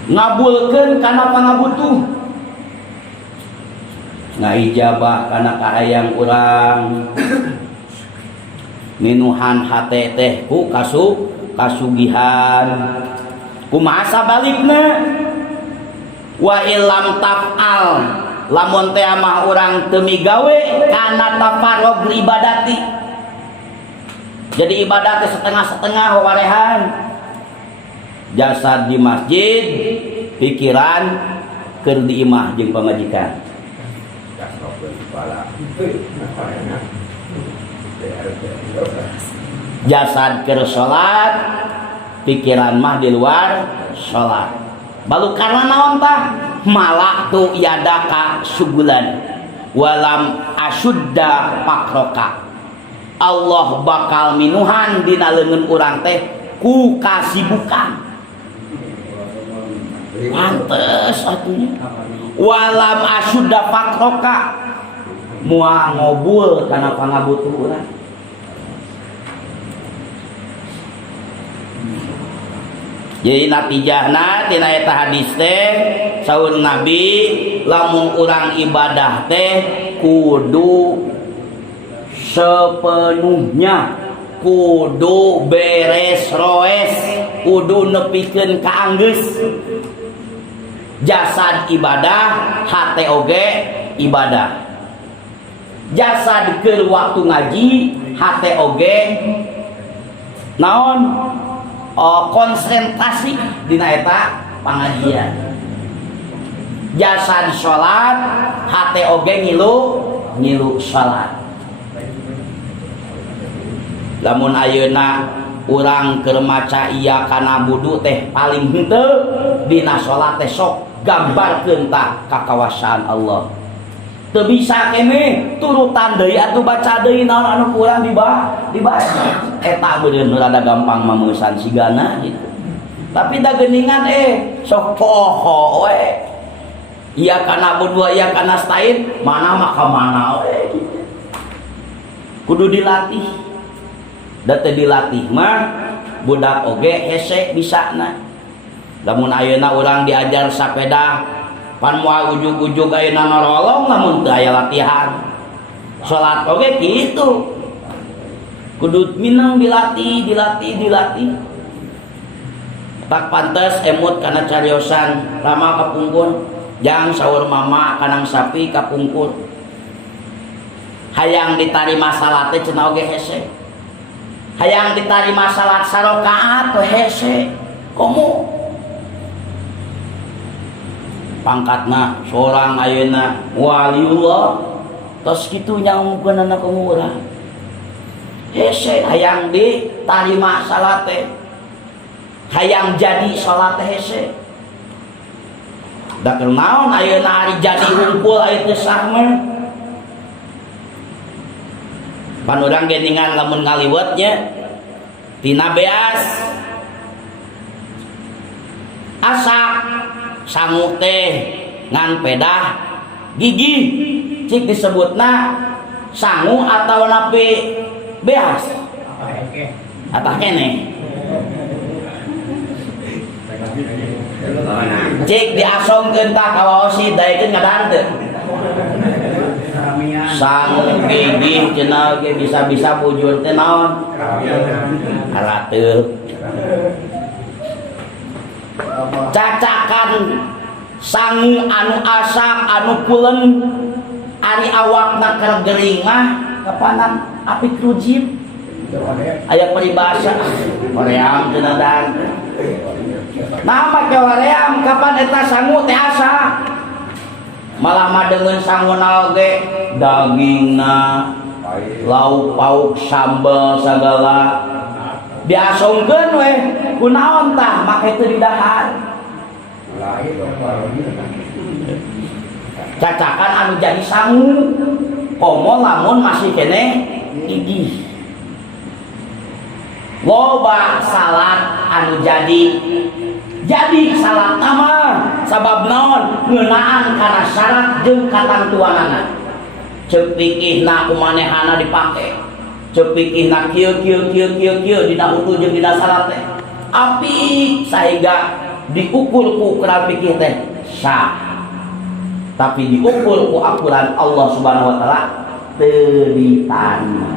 ngabulkeun kana pangabutuh, ngaijabah kana kahayang urang, minuhan hate teh ku kasugihan. Kumaha sabalikna? Wa illam taf'al, lamun teh mah urang teu migawe kana tafarrug ibadati, jadi ibadah teh setengah-setengah warehan. Jasad di masjid, pikiran keur di imah jeung pamajikan. Jasad keur salat, pikiran mah di luar salat. Balu karena naon tah? Malak tu yadaka sugulan walam asyudda pakroka, Allah bakal minuhan dina leungeun urang teh ku kasibukan. Pantes atunya. Walam asyudda pakroka, moal ngobul kana pangabutuh urang. Jadi natijahna tina eta hadis teh saur Nabi, lamun urang ibadah teh kudu sepenuhnya, kudu beres roes, kudu nepikeun ka anggeus. Jasad ibadah, hate oge ibadah. Jasad keur waktu ngaji, hate oge naon? Konsentrasi dina eta pangajian. Jasad salat, hate oge ngilu salat. Lamun ayeuna urang keur maca iya kana budu teh paling henteu dina salat teh sok gambarkeun tah kakawasaan Allah. Teu bisa keneh turutan deui atuh baca deui naon anu kurang dibaca. Eta beureun rada gampang mameusan sigana gitu. Tapi da geuningan sok poho we. Iya kana budua iya kana stain, mana mah ka mana we gitu. Kudu dilatih. Da teu dilatih mah budak oge hese bisana. Lamun ayeuna urang diajar sapeda pan moal ujug-ujug ayeuna nolong lamun teu aya latihan. Salat oge kitu. Kudu minang dilatih. Tak pantes emut kana cariosan rama kapungkur, jang saur mama kanang sapi kapungkur. Hayang ditarima salat teh cenah oge hese. Hayang ditarima salat sarakaat teh hese. Komo pangkatna seorang ayeuna waliullah tos kitu nyaungkeun anak urang. Hese hayang ditarima salat teh, hayang jadi salat teh hese. Da keur naon ayeuna ari jadi hungkul aya teu sah mah. Pan urang geningan lamun ngaliwet nya tina beas asak sangu teh ngan pedah gigi cik disebutna sangu atau napi beas atah kene cik diasongkeun tah ka waosi daekeun ngadan teu sangu gigi cenah ge bisa-bisa bujur teh naon harateup cacakan sangu anu asak anu pulen ari awakna keur gering mah kapanan api krujim aya peribahasa hoream cenah dan nama ke hoream kapan eta sangu teh asak malah mah dengan sangunal ge dagingna lauk pauk sambal segala diasongkeun we kunaon tah make teu di dahar cacakan anu jadi sangu komo lamun masih kene gigih loba salat anu jadi salat nama sabab naon ngeunaan kana syarat jeung katantuanana ceuk pikihna kumanehana dipake ceuk pikihna kieu dina hutu jeung dina salat teh api sahingga diukur ku kera pikih teh sah tapi diukur ku akuran Allah Subhanahu wa taala teu ditarima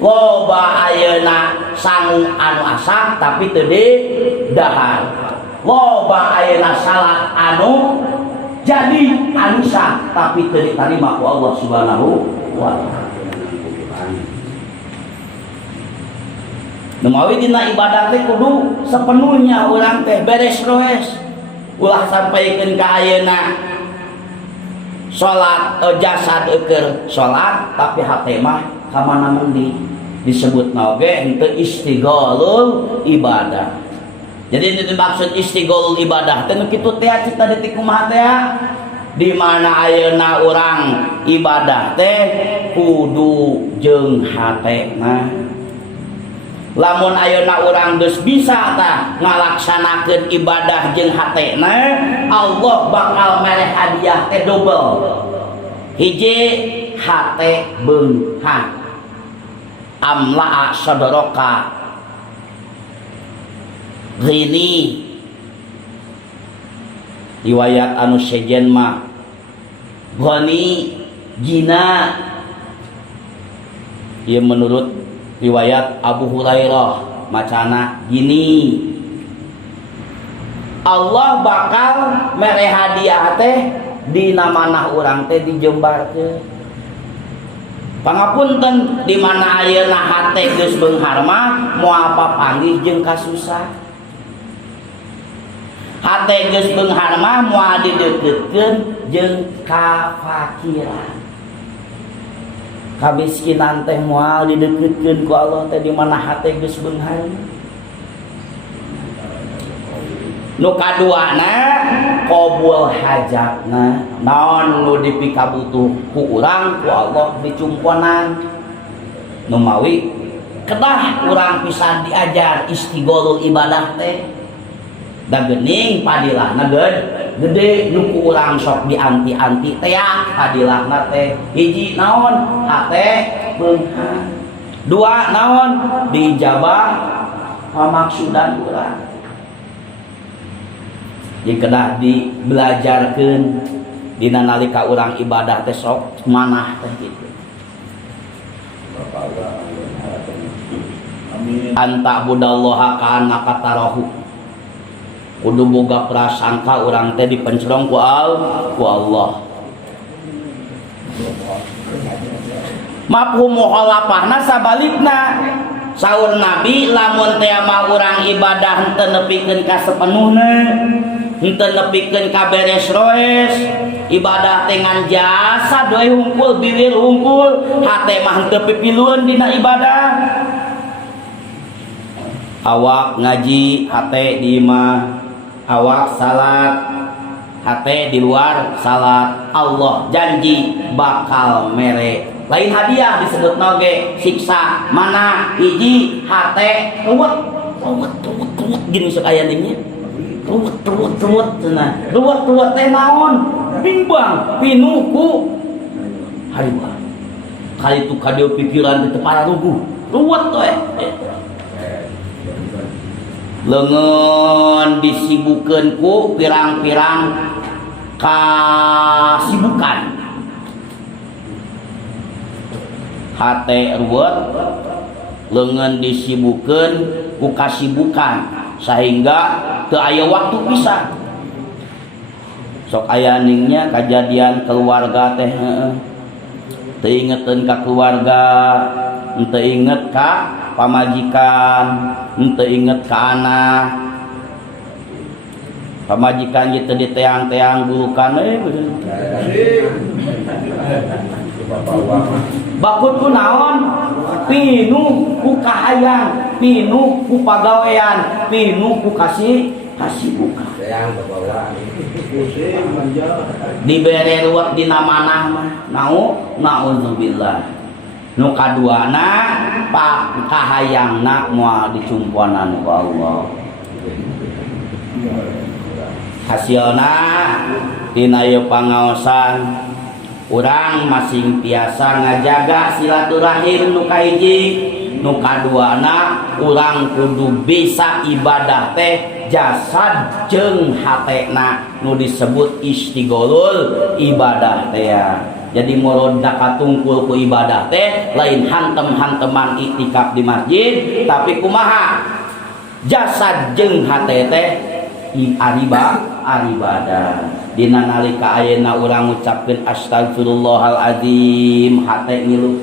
loba ayeuna sangu anu asak tapi teu dahar loba ayeuna salat anu jadi anu sah tapi teu ditarima ku Allah Subhanahu wa taala. Numawi dina ibadah teh kudu sepenuhnya urang teh beres roes ulah sampaikeun ka ayeuna salat jasad eukeur salat tapi hate mah ka mana meundi disebut oge henteu istighalul ibadah. Jadi itu maksud istighalul ibadah teh nu kitu teh cita detik kumaha teh di mana ayeuna urang ibadah teh kudu jeung hatena. Lamun ayeuna urang geus bisa tah ngalaksanakeun ibadah jeung hatena Allah bakal mere hadiah teh double. Hiji hate beunghan amla'a sadoroka rini riwayat anu sejen mah ghani jina ieu menurut riwayat Abu Hurairah macana gini Allah bakal mere hadiah teh dina manah urang teh dijembarkeun pangapunten di mana ayeuna hate geus beunghar mah moal papanggih jeung kasusah hate geus beunghar mah moal dideukeutkeun jeung kafakiran kamiskinan teh moal dideukeutkeun ku Allah teh di mana hate geus beunghar nu kaduana qabul hajatna naon nu dipikabutuh ku urang ku Allah dicumponan nu mawi kedah urang pisan diajar istighalul ibadah teh da geuning padilahna gede nu ku urang sok dianti-anti teh padilahna teh hiji naon hate beunghan dua naon dijabah pamaksudan urang di kedah dibelajarkeun dina nalika urang ibadah teh sok manah teh kitu anta budallaha kana katarahu kudu boga prasangka urang teh dipencerong ku Allah mafhum mukhalafahna sabalikna saur Nabi lamun teh mah urang ibadah henteu nepikeun ka sapenuhna henteu nepikeun ka beres roes ibadah teh ngan jasad we hungkul biwil hungkul hate mah henteu pipilueun dina ibadah awak ngaji hate di imah awak salat hate di luar salat Allah janji bakal mere lain hadiah disebut noge siksa mana hiji hate ruwet gini sok aya dinya ruwet cenah ruwet teh naon bimbang pinuh ku hariwah kali itu kadeu pikiran teh para ruguh ruwet teh leungeun disibukkeun ku pirang-pirang kasibukan hate ruwet leungeun disibukkeun ku kasibukan sehingga teu aya waktu pisan sok aya ningnya kejadian keluarga teh teu ingeteun ka keluarga teu inget ka pamajikan teu inget ka anak pamajikan gitu di teang-teang bulukan bakut ku naon pinu ku kahayang pinu ku pagawean pinu ku kasih buka dibere ruwet dina manah mah naudzubillah nu kaduana pak kahayangna moal dicumpuanan ku Allah hasilna dina ieu pangaosan urang masing tiasa ngajaga silaturahim nu kahiji nu kaduana urang kudu bisa ibadah teh jasad jeung hatena nu disebut istigholul ibadah teh jadi muroda katungkul ku ibadah teh lain hantem-hanteman iktikaf di masjid tapi kumaha jasad jeung hate teh ibadah dina nalika ayeuna urang ngucapkeun astagfirullahalazim hate ngilu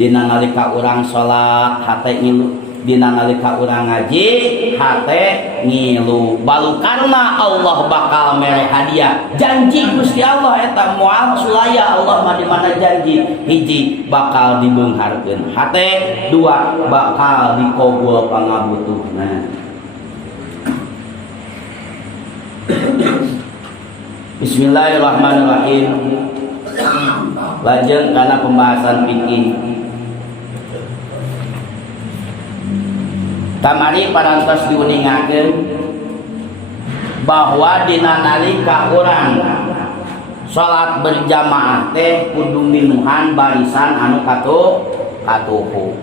dina nalika urang salat hate ngilu dina nalika urang ngaji hate ngilu balukarna Allah bakal mere hadiah janji Gusti Allah eta moal sulaya Allah mah di mana janji hiji bakal dibeungharkeun hate dua bakal dikabul pangabutuhna. Bismillahirrahmanirrahim. Lajeng kana pembahasan fikih. Kamari parantos diuningakeun bahwa dina nalika urang salat berjamaah teh kudu minuhan barisan anu katuhu.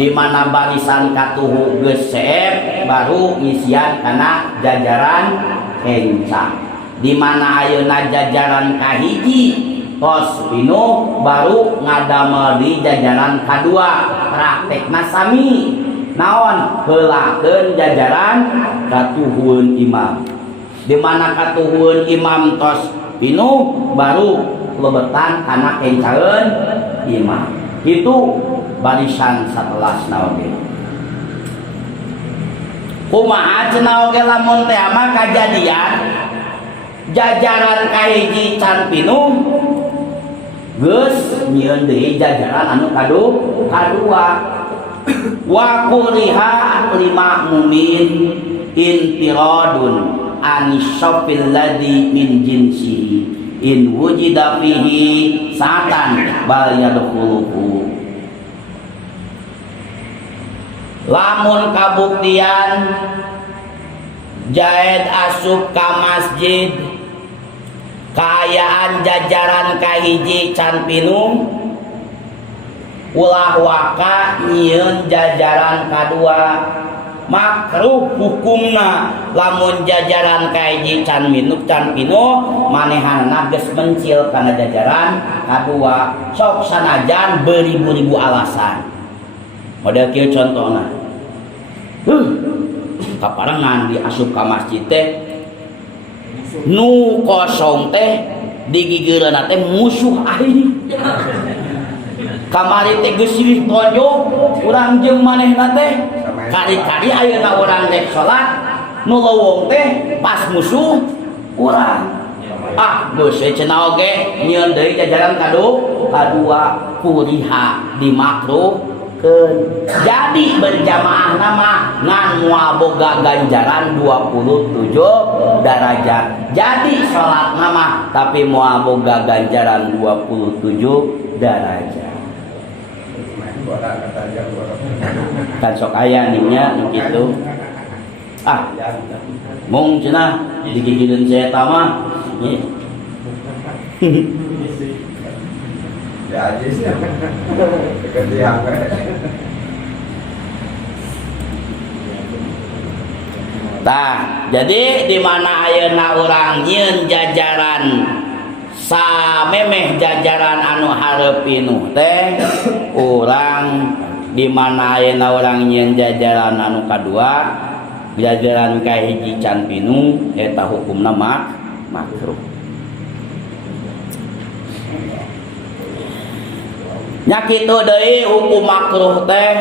Di mana barisan katuhu geus seep baru ngisian kana jajaran kencang. Di mana ayeuna jajaran kahiji tos pinuh baru ngadamel di jajaran kadua praktekna sami naon heulakeun jajaran katuhun imam di mana katuhun imam tos pinuh baru lebetan kana kencaeun imam itu barisan satelasna oge kumaha cenah oge lamun teh mah kajadian jajaran kahiji can pinuh geus nyieun deui jajaran anu kadua wa kuriha lima mumin intiradun anisofil ladhi min jinsihi in wujida fihi satan bal yadkhuluhu lamun kabuktian jaed asup ka masjid kaayaan jajaran kahiji can pinuh ulah waka nyieun jajaran kadua makruh hukumna lamun jajaran kahiji can minuk can pinuh manehanna geus mencil kana jajaran kadua sok sanajan beribu-ribu alasan model kieu contona kaparangan diasup ka masjid teh nu kosong teh digigireunna teh musuh ahli kamari teh geus silih tonjok urang jeung manehna teh kari-kari ayeuna urang rek salat nu leuweung teh pas musuh urang geus cenah oge nyieun deui jajaran kadua kuriha dimakruhkeun jadi berjamaah nama ngan moal boga ganjaran 27 derajat jadi salat nama tapi moal boga ganjaran 27 derajat kan sok aya nya kitu mung cenah digigireun saya eta mah ya ajis ya kekendiang tah jadi di mana ayeuna urang nyieun jajaran samemeh jajaran anu hareup pinuh teh urang di mana ayeuna urang nyieun jajaran anu kadua jajaran kahiji can pinuh eta hukumna makruh nya kitu deui hukum makruh teh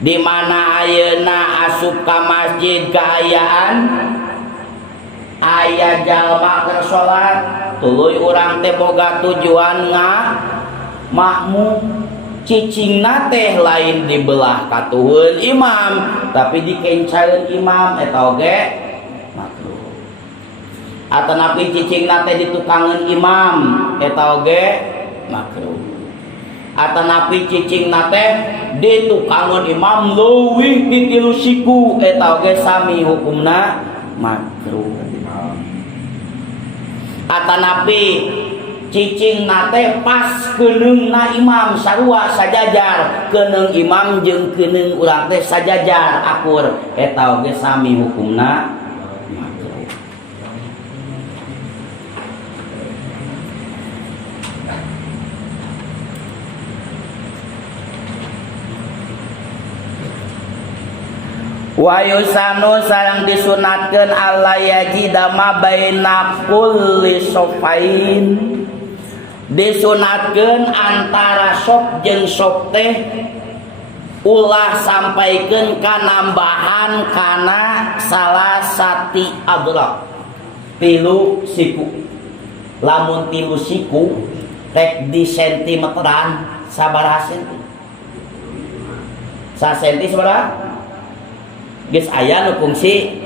di mana ayeuna asup ka masjid kaayaan aya jalma keur salat tuluy urang teh boga tujuan makmum cicingna teh lain dibelah katuhun imam tapi dikencaeun imam eta oge makruh atanapi cicingna teh ditukangeun imam eta oge makruh atanapi cicingna teh ditukangeun imam leuwih ti 3 siku eta oge sami hukumna makruh atanapi cicing nate pas keneungna imam sarua sajajar keneung imam jeung keneung urang teh sajajar akur eta oge sami hukumna makruh. Wa yusanu sareng disunatkeun alla yajida ma baina kulli sofain disunatkeun antara sop jeung sop teh ulah sampaikeun kanambahan kana salasati adrak 3 siku lamun 3 siku tek di sentimeteran sabaraha senti sa senti sabaraha geus aya nu fungsi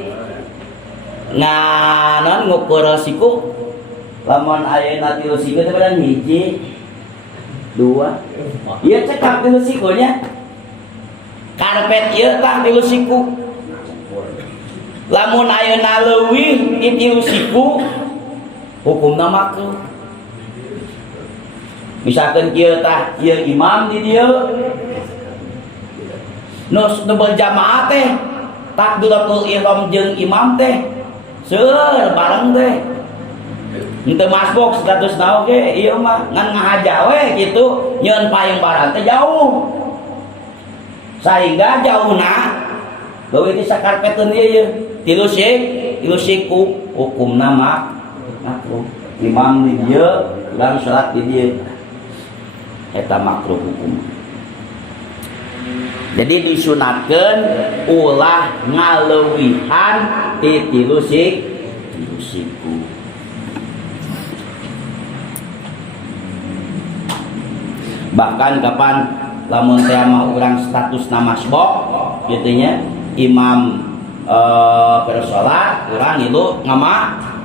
nganon ngukur siku lamun ayeuna 3 siku teh badan 1 2 ieu cekak 3 sikunya karpet ieu tah 3 siku lamun ayeuna leuwih ti 3 siku hukumna makruh misalkan kieu tah ieu imam di dieu nu berjamaah teh takbiratul ihram jeung imam teh seueur bareng teh henteu masbuk statusna oge ieu mah ngan ngahaja we kitu nyeun payung barang teh jauh sehingga jauhna leuwih ti sakarpeteun ieu 3 siku hukumna makruh imam di dieu urang salat di dieu eta makruh hukum. Jadi disunatkeun ulah ngaleuwihan ti 3 siku. Bahkan kapan lamun teh mah urang statusna masbuk kitu nya imam bersolat urang ilu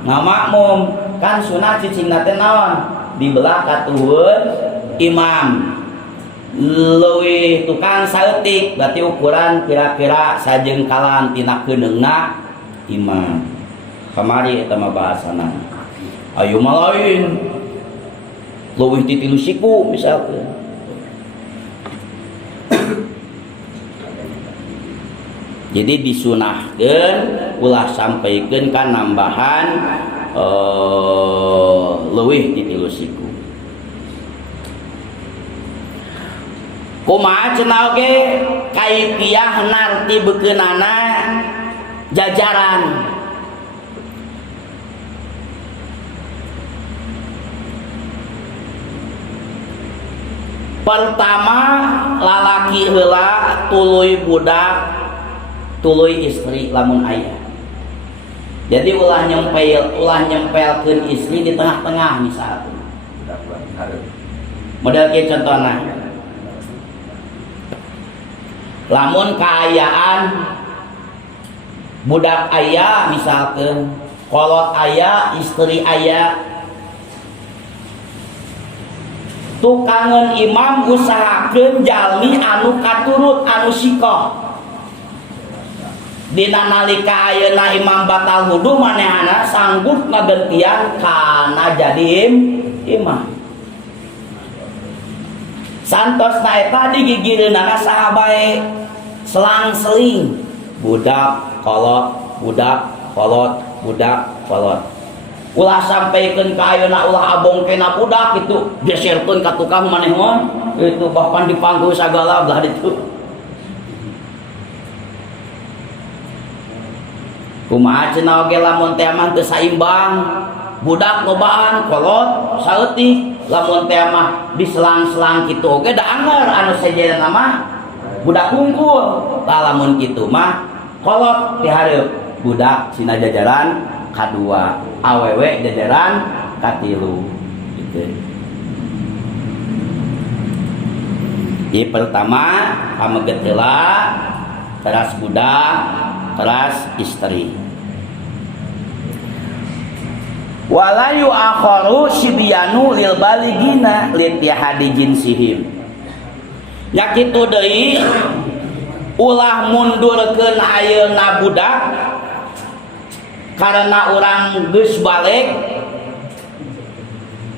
ngamakmum kan sunah cicingna teh naon dibelah katuhun imam leuwih tukang saeutik berarti ukuran kira-kira sajengkalan tina keneungna imam kamari eta mah bahasana ayeuna mah lain leuwih ti 3 siku misalkan jadi disunahkeun ulah sampaikeun ka nambahan leuwih ti 3 siku. Kumaha cenah oge kaifiah narti beukeunana jajaran pertama lalaki heula tuluy budak tuluy istri lamun aya jadi ulah nyempelkeun istri di tengah-tengah misalkan model kieu contohna lamun kaayaan budak aya misalkan kolot aya istri aya tukangan imam usahakeun jalmi anu katurut anu sikoh dina nalika ayeuna imam batal wudu manehana sanggup ngagentian kana jadi imam santos eta digigireunana saha bae selang-seling budak kolot ulah sampaikeun ka ayeuna ulah abongkena budak itu geserkeun ka tukang maneh mah itu bahkan dipangku sagala belah ditu kumaha cenah oge lamun teh mah teu saimbang budak lobaan kolot saeutik lamun teh mah diselang-selang kitu oge da anger anu sejenna mah budak hungkul tah lamun kitu mah kolot ti hareup budak sina jajaran kadua, awewe jajaran katilu gitu. Jadi pertama pameget heula, teras budak, teras istri. Wala yu'akharu sibyanu lil baligina litihadi jinsihim. Ya kitu deui ulah mundurkeun ayeuna budak karena urang geus balik.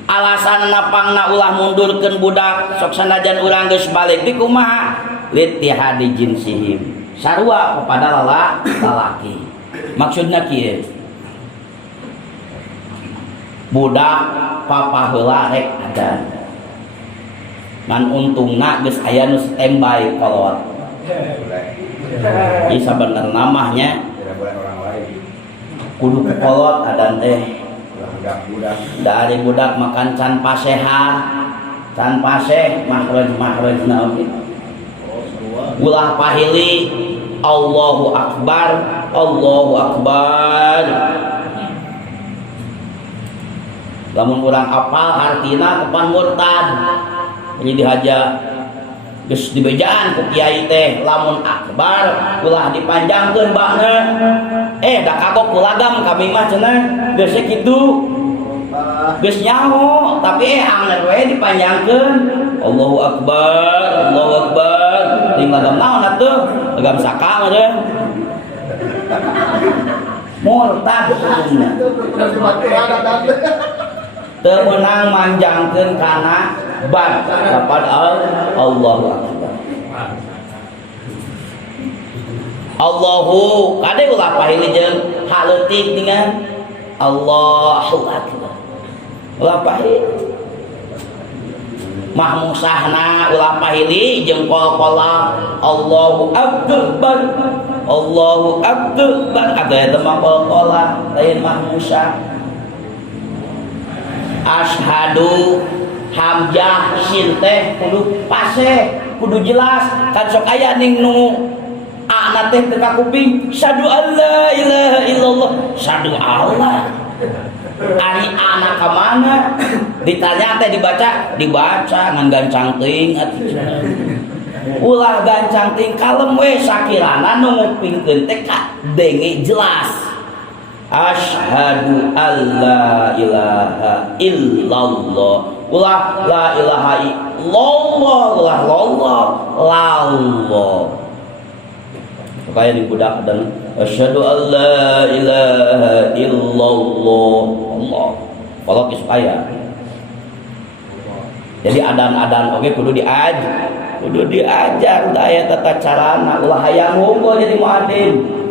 Alasan napangna ulah mundurkeun budak sok sanajan urang geus balik di kumaha litihadi jinsihim sarua kepada lalaki. Maksudna kieu budak papa heula rek adan ngan untungna geus aya nu standby kolot ieu sabenerna namanya kudu kolot adan teh dari budak makan can paseha can paseh makhraj naon ulah pahili Allahu akbar Allahu akbar. Lamun urang apal hartina kepan murtad jadi dihaja geus dibejaan ku kiai teh lamun akbar ulah dipanjangkeun bakna da kagok kulagam kami mah cenah geus kitu geus nyaho tapi angner we dipanjangkeun Allahu akbar ting lagam naon atuh lagam saka mah murtad teu meunang manjangkeun kana bad kepada Allahu akbar. Allahu kade ulah pahili jeung haleutik dengan Allahu akbar. Ulah pahili. Mahmusahna ulah pahili jeung qol-qola Allahu akbar. Allahu akbar. Ada eta mah qol-qola lain mahmusah. Ashadu hamzah sin teh kudu pase kudu jelas kan sok aya ning nu ana teh teu ka kuping syadu alla ilaha illallah syadu Allah ari ana ka mana ditanya teh dibaca ngan gancang teuing atuh ulah gancang teuing kalem we sakirana nu ngupingkeun teh ka denge jelas. Asyhadu alla ilaha illallah ulah la ilaha illallah ulah lallah supaya di budak dan asyhadu alla ilaha illallah Allah kalau supaya jadi adan-adan oke kudu diajar daya tata carana ulah hayang unggul jadi muadzin.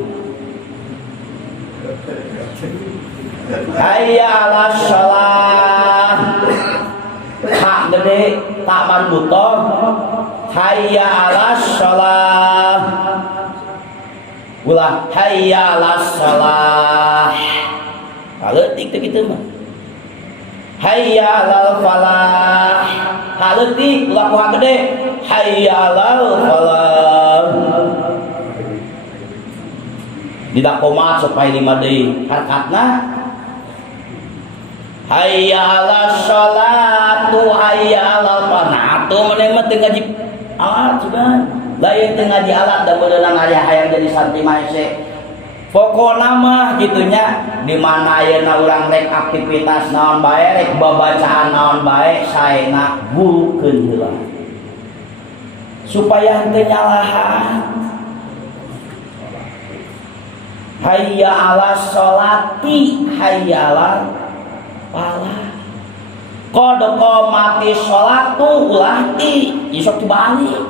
Hayya 'alas shalah hak gede taman buton hayya 'alas shalah ulah hayya 'alas shalah haleutik teh kitu mah hayya 'alal falah haleutik ulah ku gede hayya 'alal falah tidak komat supaya lima deui harkatna hayya 'alas sholatu hayya 'alal falah atuh maneh mah teu ngaji alat juga lain teu ngaji alat da beunang aya hayang jadi santri maese pokona mah gitunya di mana ayeuna urang rek aktivitas naon bae rek babacaan naon bae saena gurukeun heula supaya henteu nyalahan hayya 'alas sholati hayya 'alal pala qad qamati sholatu ulah ti isok dibalik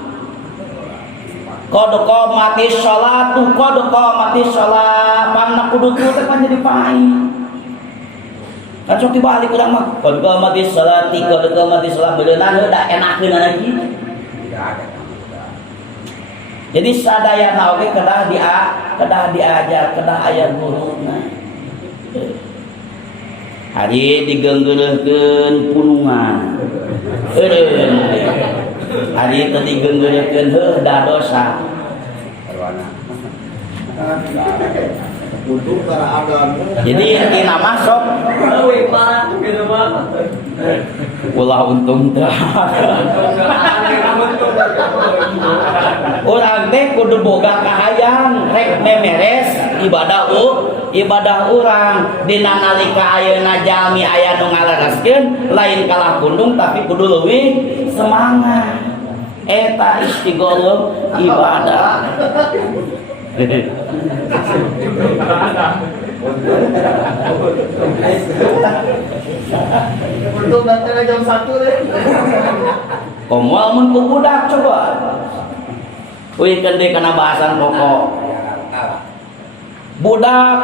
qad qamati sholatu qad qamati sholat pangna kudu teh kan jadi pahit kan sok dibalik urang mah qad qamati sholati qad qamati sholat beunang da enakeun lagi jadi sadayana oge kedah diajar kedah aya guruna hari digeunggeureukkeun punungan eureun hari teu digeunggeureukkeun heuh da dosa Untuk para agan. Jadi intina masuk ulah untung teh. Urang teh kudu boga kahayang rek memeres ibadah urang dina nalika ayeuna jalmi aya nu ngalaraskeun lain kalah kundung tapi kudu leuwih semangat eta istigholol ibadah. Untuk datang jam 1 deh. Komoal mun ku budak coba. Uih deui kana bahasan pokok. Budak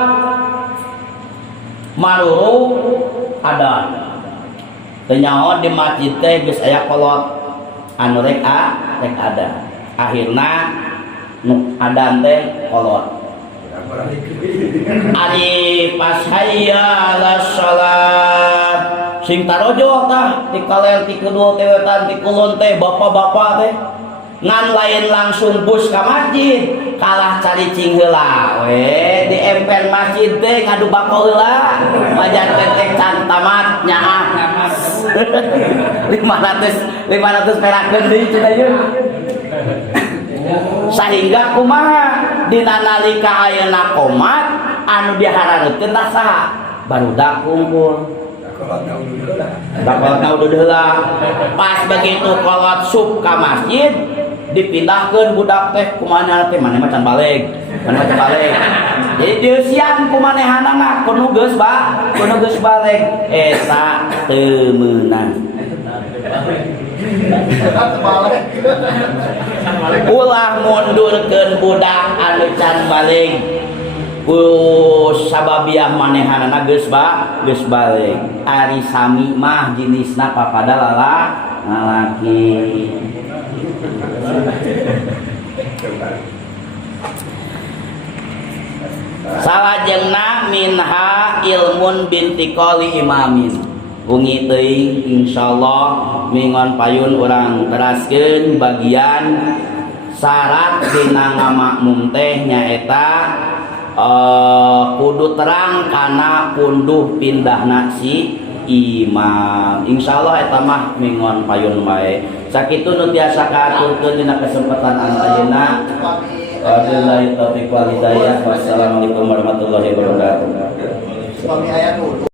maruru adan. Teu nyaho di masjid teh geus aya kolot anu rek ada. Akhirna nu adan teh kolot. Ari pas hayya la salat sing tarojo tah ti kalel ti kedua tewetan ti kulon teh bapak-bapak teh ngan lain langsung bus ka masjid kalah caricing heula we di emper masjid teh ngadu bako heula majan tetek can tamat nyaah 500 perak deui cenah ieu. Sehingga kumaha dina nalika ayeuna qomat anu diharareukeun tah saha barudak kumpul bakal tahu heula pas begitu kolot sup ka masjid dipindahkeun budak teh kumaha teh maneh macan balik jadi deusian kumanehanana kudu geus balik eta teu meunang. Ulah mundurkeun budak anu can balik ku sababiah manehanana geus balik. Ari sami mah jenisna papada lalaki. Salajengna minha ilmun binti qoli imamin. Ungi teuing insyaallah mingon payun urang teraskeun bagian syarat dina ngamakmum teh nyaeta kudu terang kana punduh pindahna si imam. Insyaallah eta mah mingon payun bae. Sakitu nu tiasa kaaturkeun dina kesempatan anu ayeuna. Wabillahi taufiq wal hidayah. Wassalamualaikum warahmatullahi wabarakatuh. Suami ayah dulu.